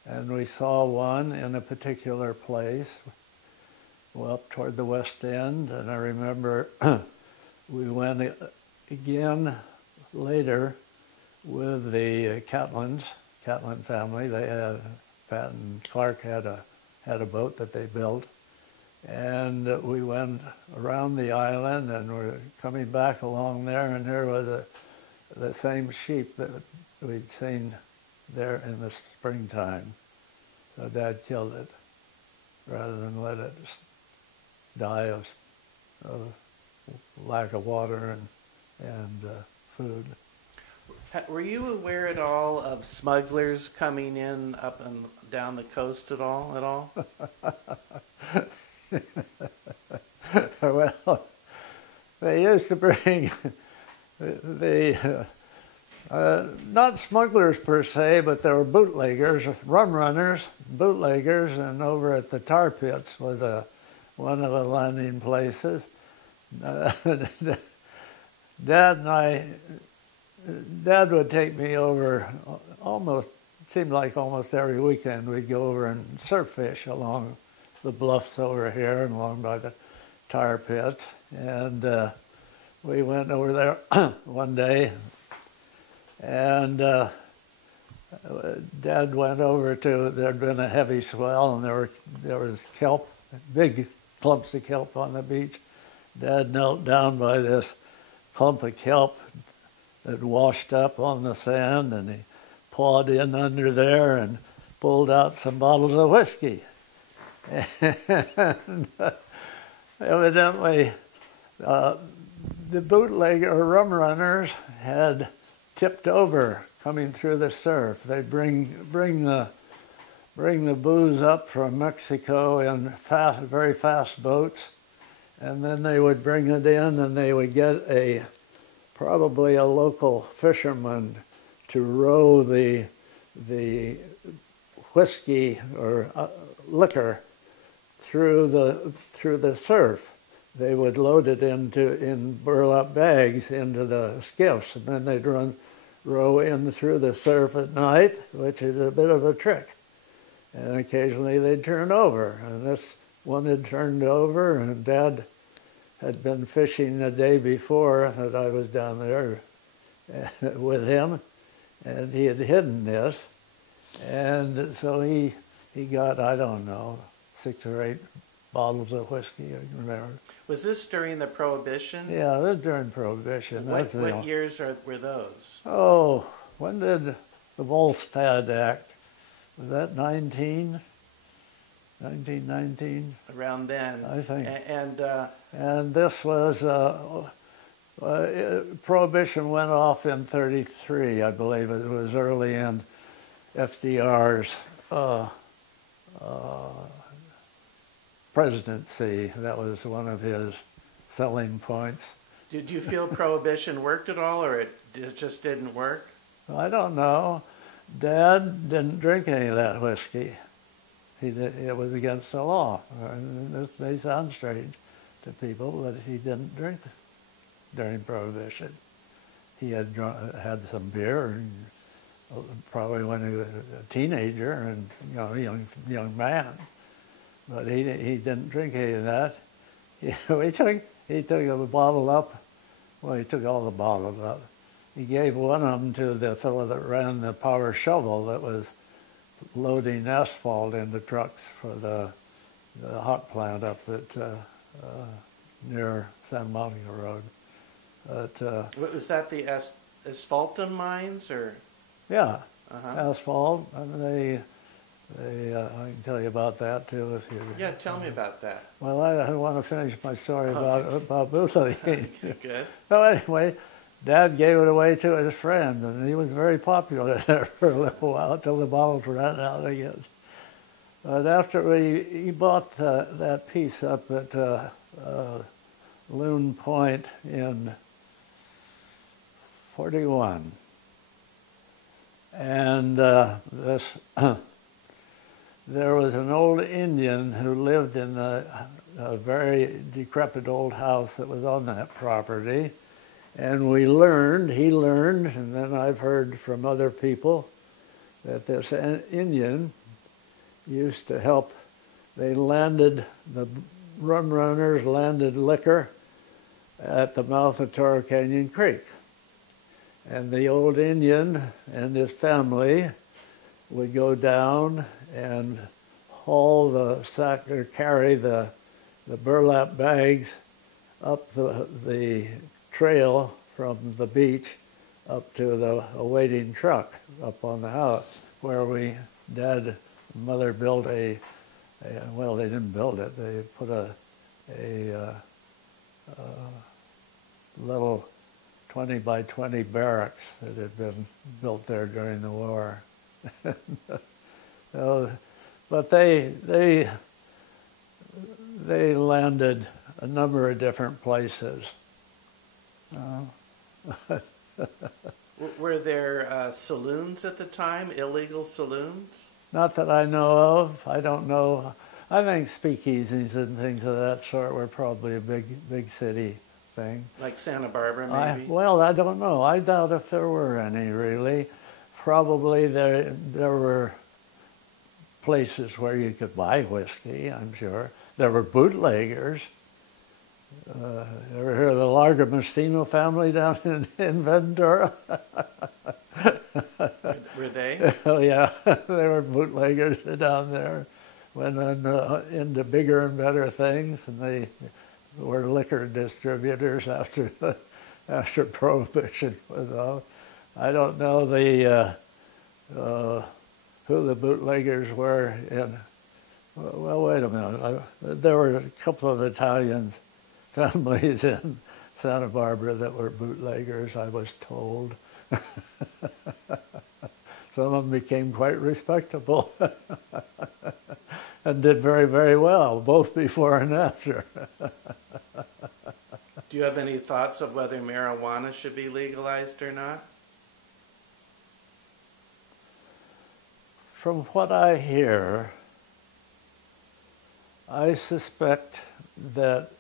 and we saw one in a particular place, well, up toward the west end, and I remember we went again later with the Catlin family. They had, Pat and Clark had a boat that they built, and we went around the island, and we're coming back along there, and there was the same sheep that we'd seen there in the springtime. So Dad killed it rather than let it die of lack of water and food. Were you aware at all of smugglers coming in up and down the coast at all? Well, they used to bring not smugglers per se, but there were bootleggers, rum-runners. bootleggers, and over at the tar pits was one of the landing places. Dad would take me over seemed like almost every weekend. We'd go over and surf fish along the bluffs over here and along by the tar pits. And we went over there one day, and Dad went over to, there'd been a heavy swell, and there was kelp, big clumps of kelp on the beach. Dad knelt down by this clump of kelp that washed up on the sand, and he pawed in under there and pulled out some bottles of whiskey. And evidently, the bootlegger or rum-runners had tipped over coming through the surf. They bring the booze up from Mexico in very fast boats, and then they would bring it in, and they would get probably a local fisherman to row the whiskey or liquor through the surf. They would load it in burlap bags into the skiffs, and then they'd row in through the surf at night, which is a bit of a trick. And occasionally they'd turn over, and this one had turned over, and Dad had been fishing the day before that I was down there with him, and he had hidden this. And so he got, I don't know, 6 or 8 bottles of whiskey or whatever. Was this during the Prohibition? Yeah, it was during Prohibition. What years were those? Oh, when did the Volstead Act, was that 1919? Around then. I think. And this was, Prohibition went off in 33, I believe. It was early in FDR's presidency. That was one of his selling points. Did you feel Prohibition worked at all, or it just didn't work? I don't know. Dad didn't drink any of that whiskey. It was against the law. This may sound strange to people, but he didn't drink during Prohibition. He had some beer, and probably when he was a teenager and young man, but he didn't drink any of that. He took a bottle up. Well, he took all the bottles up. He gave one of them to the fellow that ran the power shovel that was loading asphalt into trucks for the hot plant up at near San Monica Road. Was that the Asphaltum mines, or? Yeah, asphalt. And I can tell you about that too if you. Yeah, tell me about that. Well, I want to finish my story about bootlegging. Good. So anyway, Dad gave it away to his friend, and he was very popular there for a little while until the bottles ran out again. But after he bought that piece up at Loon Point in 41, and there was an old Indian who lived in a very decrepit old house that was on that property. And he learned, and then I've heard from other people, that this Indian used to help. The rum-runners landed liquor at the mouth of Toro Canyon Creek. And the old Indian and his family would go down and haul the sack or carry the burlap bags up the trail from the beach up to the awaiting truck up on the house, where Dad and Mother built well, they didn't build it. They put a little 20 by 20 barracks that had been built there during the war. But they landed a number of different places. Were there saloons at the time, illegal saloons? Not that I know of. I don't know. I think speakeasies and things of that sort were probably a big city thing. Like Santa Barbara, maybe? Well, I don't know. I doubt if there were any, really. Probably there were places where you could buy whiskey, I'm sure. There were bootleggers. Ever hear of the Largomarsino family down in Ventura? Were they? Oh, yeah. They were bootleggers down there. Went into bigger and better things, and they were liquor distributors after prohibition was out. I don't know who the bootleggers were in. Well, wait a minute. There were a couple of Italian families in Santa Barbara that were bootleggers, I was told. Some of them became quite respectable and did very, very well, both before and after. Do you have any thoughts of whether marijuana should be legalized or not? From what I hear, I suspect that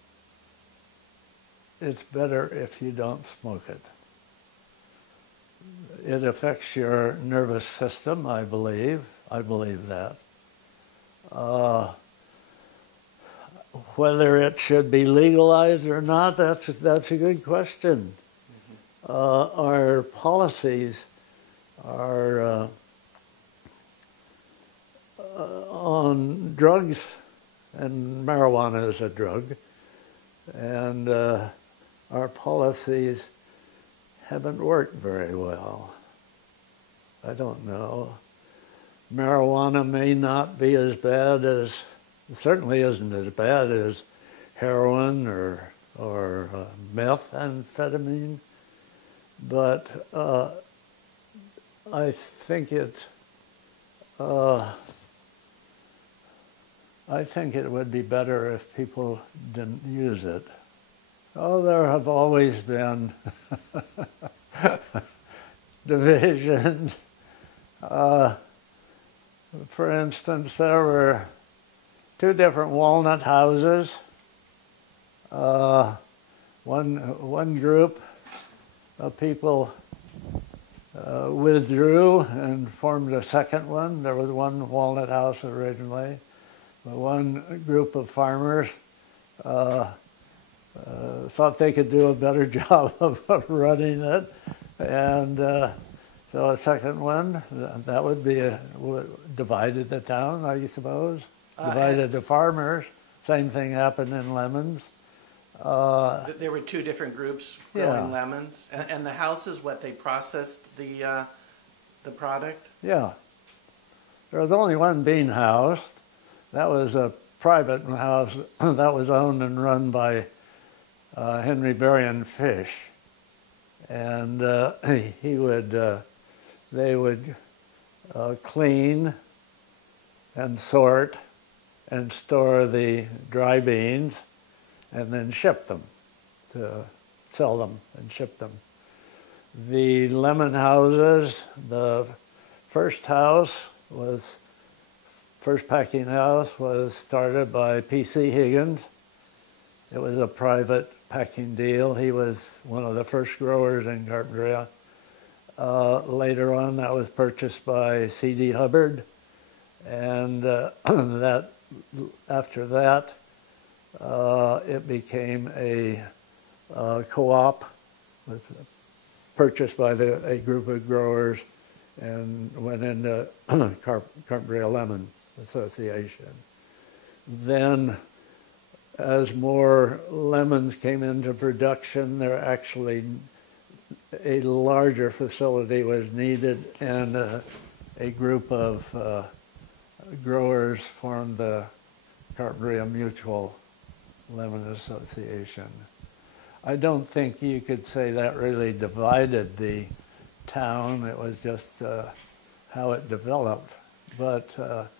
it's better if you don't smoke it. It affects your nervous system, I believe. I believe that. Whether it should be legalized or not, that's a good question. Mm-hmm. Our policies are on drugs, and marijuana is a drug, and our policies haven't worked very well. I don't know. Marijuana may not be as bad as, certainly isn't as bad as heroin or methamphetamine, but I think it would be better if people didn't use it. Oh, there have always been divisions. For instance, there were two different Walnut houses. One group of people withdrew and formed a second one. There was one Walnut house originally. But one group of farmers thought they could do a better job of running it, and so a second one, that would be divided the town, I suppose, divided the farmers. Same thing happened in lemons. There were two different groups growing lemons, and the houses, what, they processed the product? Yeah. There was only one bean house. That was a private house that was owned and run by Henry Berrien Fish, and they would clean and sort and store the dry beans, and then ship them, to sell them and ship them. The lemon houses, the first packing house was started by P.C. Higgins. It was a private packing deal. He was one of the first growers in Carpinteria. Later on, that was purchased by C.D. Hubbard, and after that, it became a co-op, purchased by a group of growers, and went into Carpinteria Lemon Association. Then, as more lemons came into production, there actually a larger facility was needed, and a group of growers formed the Carpinteria Mutual Lemon Association. I don't think you could say that really divided the town. It was just how it developed. But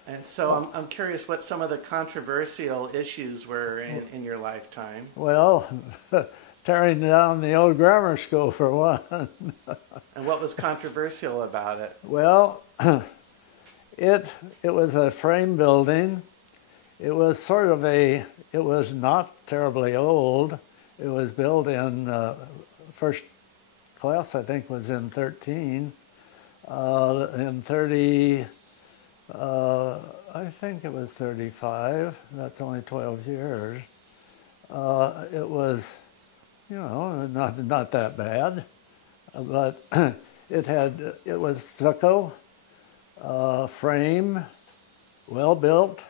and so I'm curious what some of the controversial issues were in your lifetime. Well, tearing down the old grammar school for one. And what was controversial about it? Well, It was a frame building. It was sort of it was not terribly old. It was built in, first class I think was in 13. In 30, I think it was 35. That's only 12 years. It was, you know, not that bad, but it was stucco, frame, well built,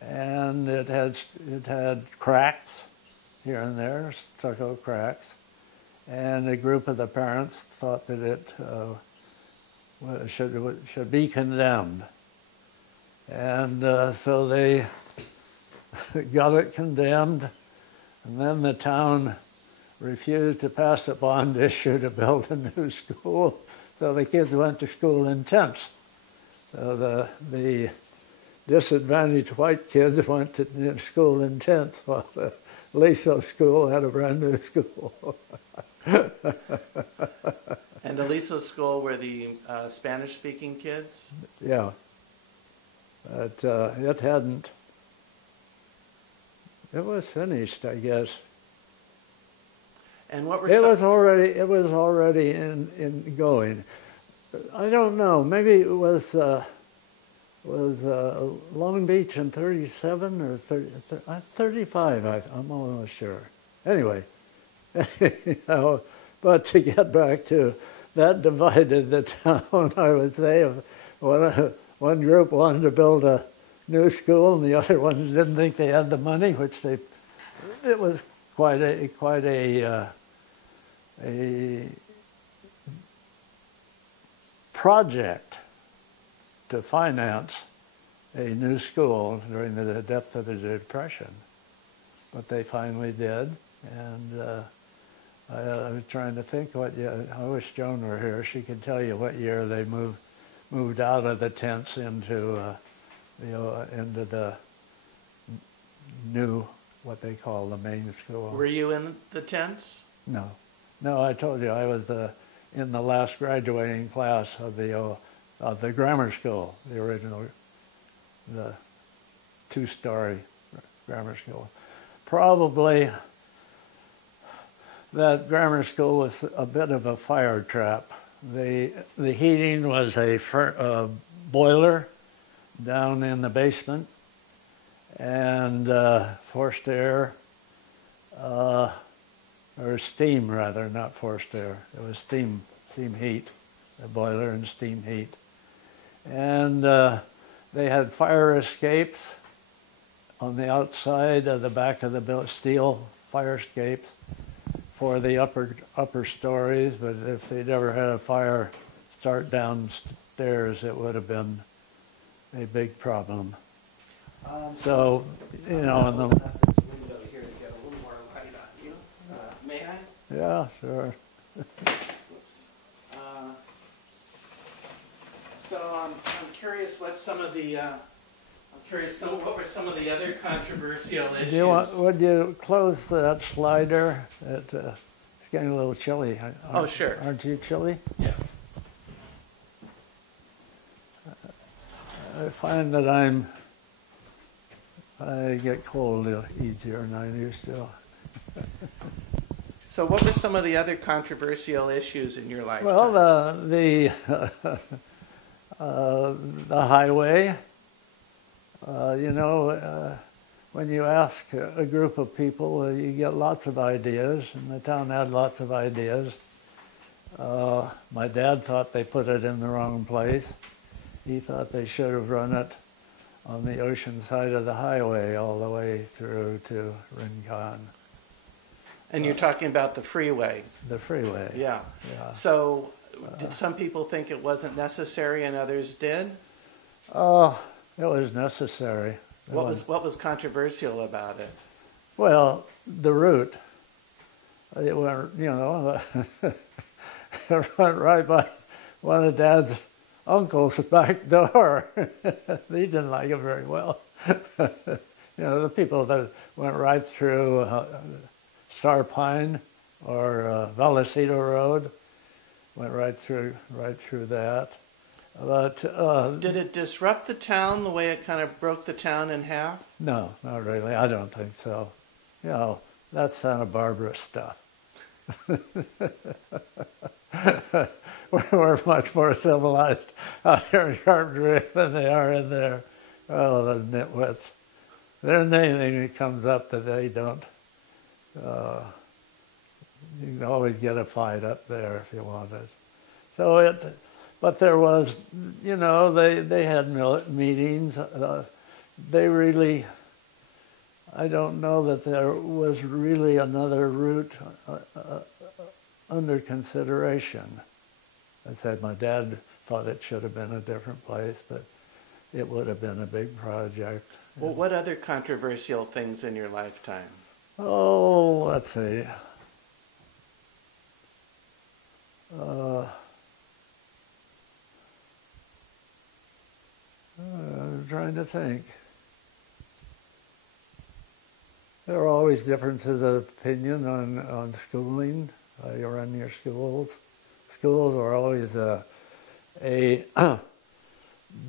and it had cracks here and there, stucco cracks, and a group of the parents thought that it should be condemned, and so they got it condemned, and then the town refused to pass a bond issue to build a new school, so the kids went to school in tents. So the disadvantaged white kids went to school in tents, while the Aliso school had a brand new school. And Aliso school were the Spanish-speaking kids? Yeah, but it hadn't. It was finished, I guess. And what were it was already in going. I don't know. Maybe it was Long Beach in 37 or 35. I'm almost sure. Anyway, you know, but to get back to that, divided the town. I would say, if one group wanted to build a new school, and the other ones didn't think they had the money, which it was quite a project to finance a new school during the depth of the Depression. But they finally did, and I was trying to think what year. I wish Joan were here. She could tell you what year they moved out of the tents into the new, what they call the main school. Were you in the tents? No. No, I told you I was in the last graduating class of the grammar school, the original, the two-story grammar school. Probably that grammar school was a bit of a fire trap. The heating was a boiler down in the basement, and forced air, or steam rather, not forced air. It was steam heat, a boiler and steam heat. And they had fire escapes on the outside of the back of the building, steel fire escapes for the upper stories, but if they'd ever had a fire start downstairs, it would have been a big problem. So, you know, in the this window here to get a little more light on you. May I? yeah, sure. Oops. So I'm curious what some of the what were some of the other controversial issues? Would you close that slider? It's getting a little chilly. Oh, sure. Aren't you chilly? Yeah. I find that I get cold easier than I used to. So what were some of the other controversial issues in your lifetime? Well, the highway. You know, when you ask a group of people, you get lots of ideas, and the town had lots of ideas. My dad thought they put it in the wrong place. He thought they should have run it on the ocean side of the highway all the way through to Rincon. And you're talking about the freeway. The freeway. Yeah. Yeah. So did some people think it wasn't necessary and others did? Oh, it was necessary. What was controversial about it? Well, the route. It went, you know, it went right by one of Dad's uncle's back door. He didn't like it very well. You know, the people that went right through Star Pine or Vallecito Road went right through that. But Did it disrupt the town the way it kind of broke the town in half? no, not really. I don't think so. You know, that's Santa Barbara stuff. We're much more civilized out here in Carpinteria than they are in there. Oh, the nitwits. There's anything that comes up that they don't. You can always get a fight up there if you wanted. So but there was, you know, they had meetings. They really, I don't know that there was really another route under consideration. I said my dad thought it should have been a different place, but it would have been a big project. Well, what other controversial things in your lifetime? Oh, let's see. I'm trying to think. There are always differences of opinion on schooling. You run your schools. Schools are always a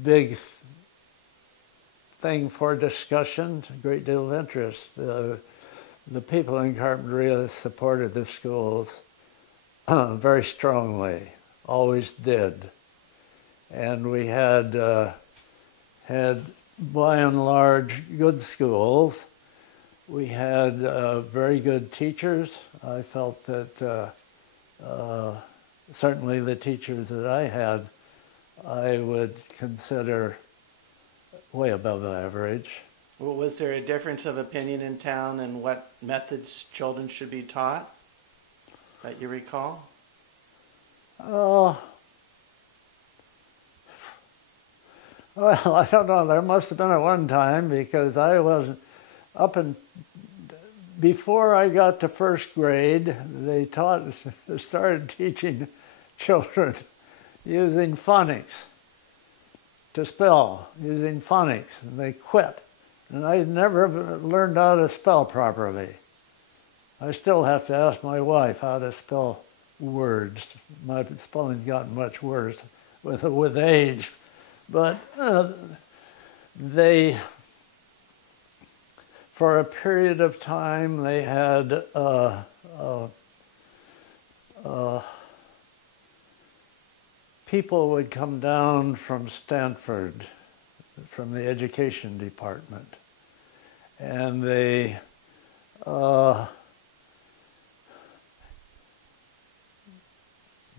big thing for discussion, a great deal of interest. The people in Carpinteria supported the schools very strongly, always did. And we had by and large good schools. We had very good teachers. I felt that certainly the teachers that I had, I would consider way above average. Well, was there a difference of opinion in town and what methods children should be taught that you recall? Well, I don't know. There must have been at one time because I was before I got to first grade, they started teaching children using phonics to spell, using phonics, and they quit. And I never learned how to spell properly. I still have to ask my wife how to spell words. My spelling's gotten much worse with age. But for a period of time, they had people would come down from Stanford, from the education department, and they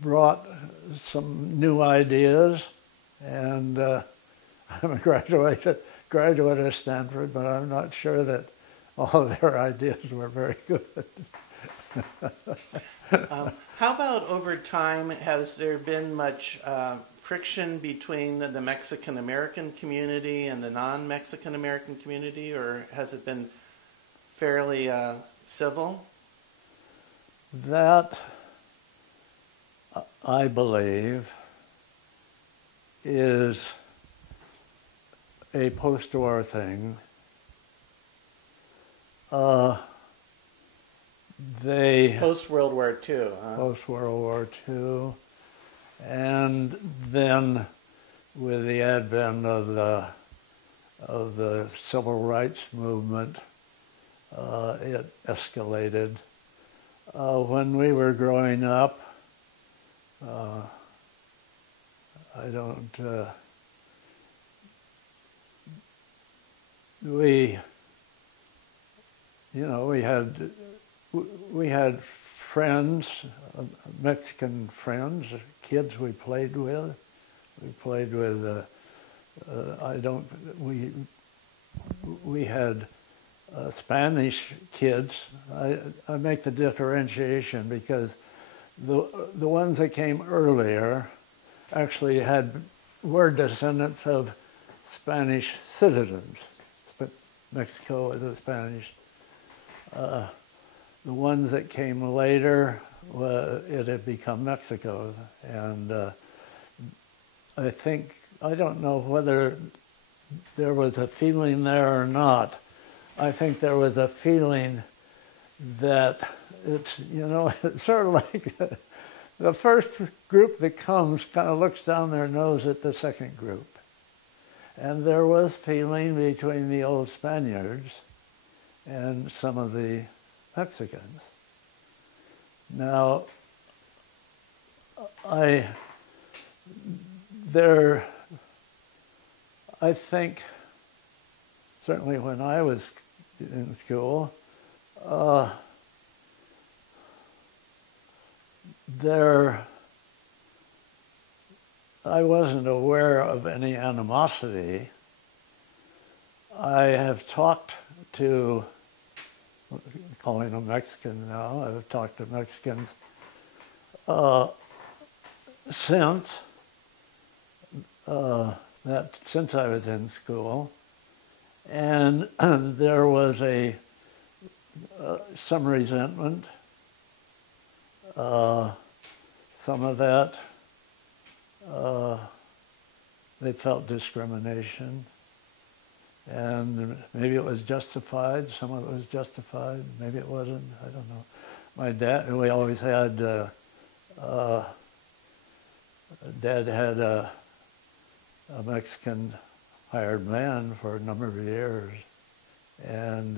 brought some new ideas. And I'm a graduate of Stanford, but I'm not sure that all of their ideas were very good. How about over time, has there been much friction between the Mexican-American community and the non-Mexican-American community, or has it been fairly civil? That, I believe, is a post-war thing. Post-World War II, huh? Post-World War II. And then with the advent of the civil rights movement, it escalated. When we were growing up, I don't, we had friends, Mexican friends, kids we played with. We played with, we had Spanish kids. I make the differentiation because the ones that came earlier actually were descendants of Spanish citizens. Mexico was a Spanish. The ones that came later, it had become Mexico. And I don't know whether there was a feeling there or not. I think there was a feeling that it's sort of like the first group that comes kind of looks down their nose at the second group. And there was feeling between the old Spaniards and some of the Mexicans. Now, I think, certainly when I was in school, I wasn't aware of any animosity. I have talked to, calling them Mexican now, I've talked to Mexicans since I was in school, and there was some resentment. Some of that, they felt discrimination, and maybe it was justified. Some of it was justified. Maybe it wasn't. I don't know. My dad, we always had. Dad had a Mexican hired man for a number of years, and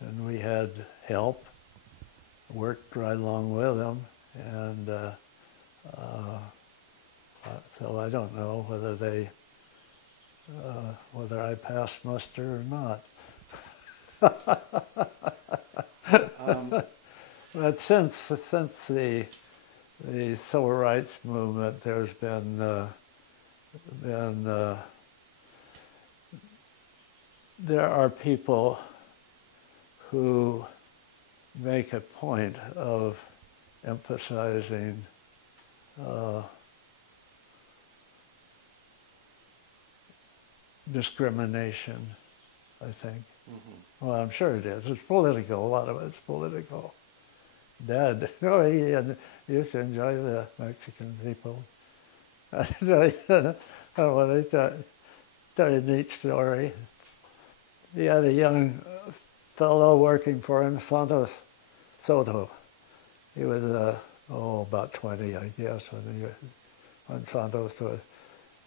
and we had help, worked right along with him, and so I don't know whether I passed muster or not. But since the civil rights movement, there's been there are people who make a point of emphasizing discrimination, I think. Mm-hmm. Well, I'm sure it is. It's political. A lot of it's political. Dad, he used to enjoy the Mexican people. I want to tell you a neat story. He had a young fellow working for him, Santos Soto. He was about 20, I guess, when Santos was.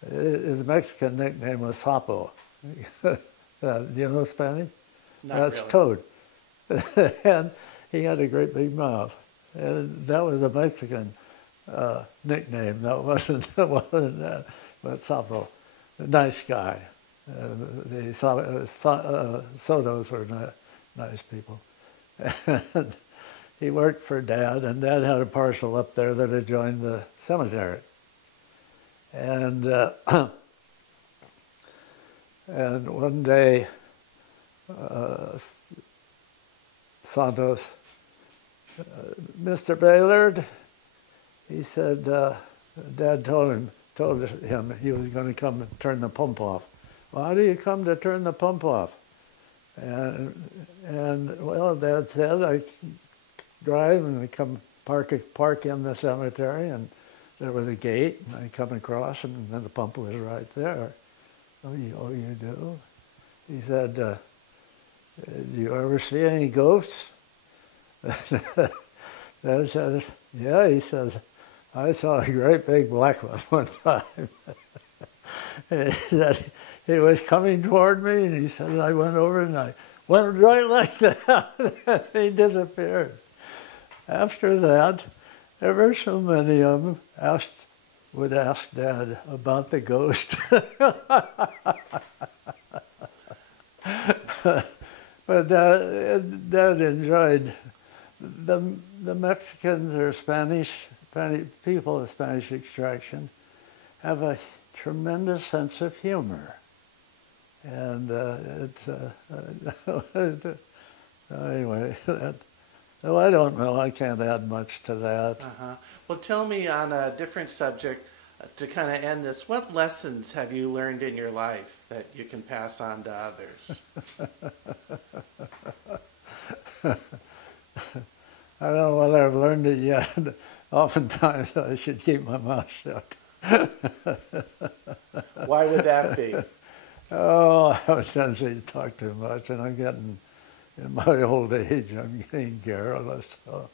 His Mexican nickname was Sapo. Do you know Spanish? That's really. Toad. And he had a great big mouth. And that was a Mexican nickname. That wasn't but Sapo. A nice guy. The Sotos were nice people. And he worked for Dad, and Dad had a parcel up there that adjoined the cemetery. And and one day, Santos, Mr. Bailard, he said, Dad told him he was going to come and turn the pump off. Well, how do you come to turn the pump off? And well, Dad said, I drive and I come park in the cemetery, and there was a gate, and I come across, and then the pump was right there. Oh, you do? He said, do you ever see any ghosts? Dad said, yeah. He says, I saw a great big black one time. He said, he was coming toward me, and he said, I went over and I went right like that. He disappeared. After that, ever so many of them would ask Dad about the ghost. But Dad enjoyed the Mexicans or Spanish people of Spanish extraction have a tremendous sense of humor, and anyway. Oh, I don't know. I can't add much to that. Uh-huh. Well, tell me on a different subject, to kind of end this, what lessons have you learned in your life that you can pass on to others? I don't know whether I've learned it yet. Oftentimes I should keep my mouth shut. Why would that be? Oh, I have a tendency to talk too much, and I'm getting in my old age, I'm getting careless. So,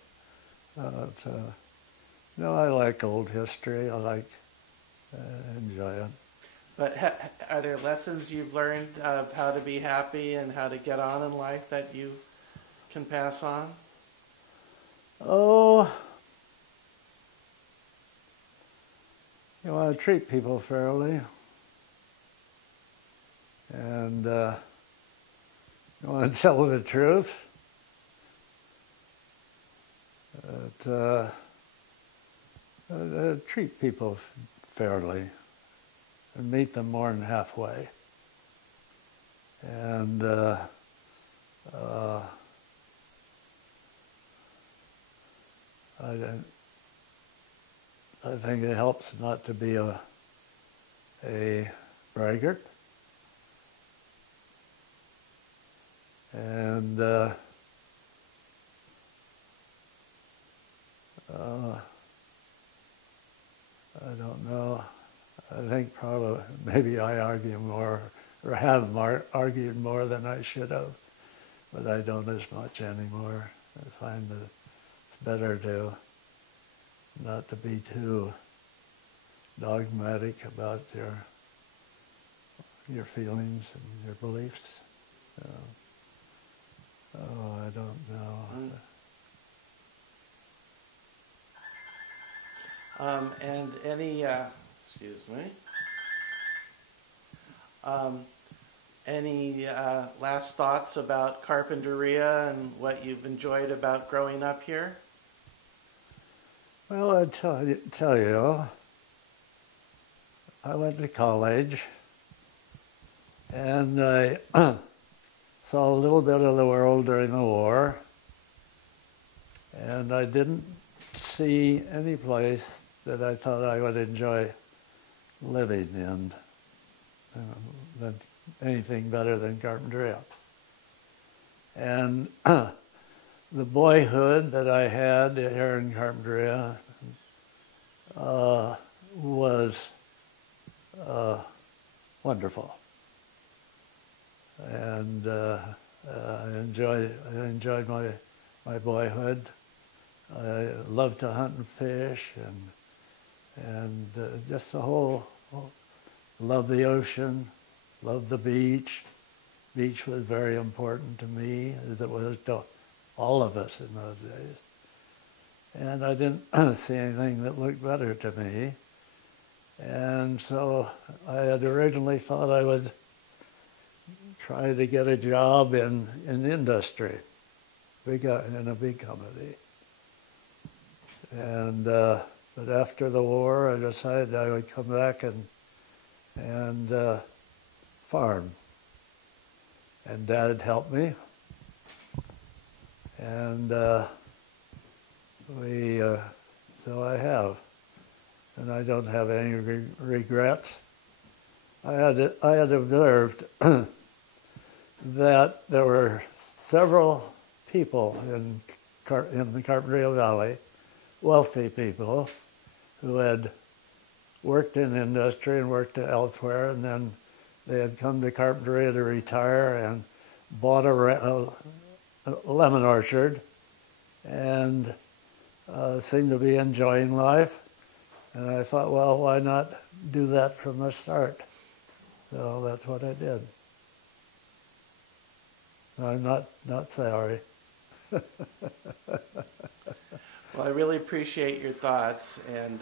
no, I like old history. I like, enjoy it. But are there lessons you've learned of how to be happy and how to get on in life that you can pass on? Oh, you want to treat people fairly, and you want to tell the truth. Treat people fairly and meet them more than halfway. And I think it helps not to be a braggart. And I don't know. I think probably maybe I argue more, or have argued more than I should have, but I don't as much anymore. I find that it's better to not to be too dogmatic about your feelings and your beliefs. I don't know. And any, excuse me, any last thoughts about Carpinteria and what you've enjoyed about growing up here? Well, I tell you, I went to college, and I saw a little bit of the world during the war, and I didn't see any place that I thought I would enjoy living in than anything better than Carpinteria. And the boyhood that I had here in Carpinteria was wonderful, and I enjoyed my boyhood. I loved to hunt and fish, and just the whole, loved the ocean, loved the beach. Beach was very important to me, as it was to all of us in those days. And I didn't see anything that looked better to me. And so I had originally thought I would try to get a job in industry, in a big company. And but after the war, I decided I would come back and farm. And Dad helped me, and so I have, and I don't have any regrets. I had observed that there were several people in the Carpinteria Valley, wealthy people, who had worked in industry and worked elsewhere, and then they had come to Carpinteria to retire and bought a lemon orchard and seemed to be enjoying life. And I thought, well, why not do that from the start? So that's what I did. I'm not sorry. Well, I really appreciate your thoughts, and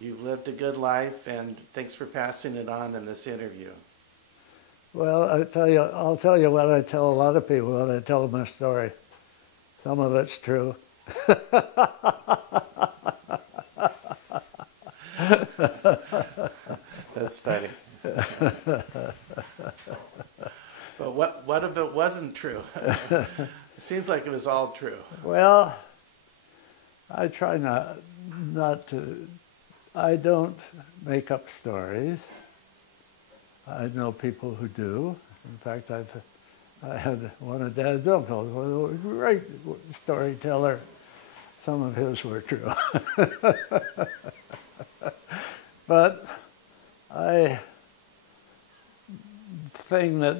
you've lived a good life, and thanks for passing it on in this interview. Well, I'll tell you what I tell a lot of people when I tell them a story. Some of it's true. That's funny. But what if it wasn't true? It seems like it was all true. Well, I try not to. I don't make up stories. I know people who do. In fact, I had one of Dad's uncles, a great storyteller. Some of his were true. But the thing that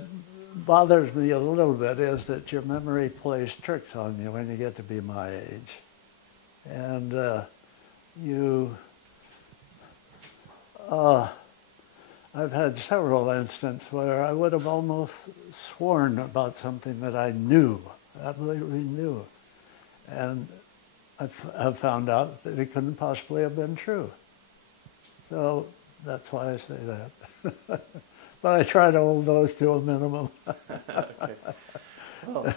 bothers me a little bit is that your memory plays tricks on you when you get to be my age. And I've had several instances where I would have almost sworn about something that I knew, absolutely knew. And I've found out that it couldn't possibly have been true. So that's why I say that. But I try to hold those to a minimum. Okay. Well,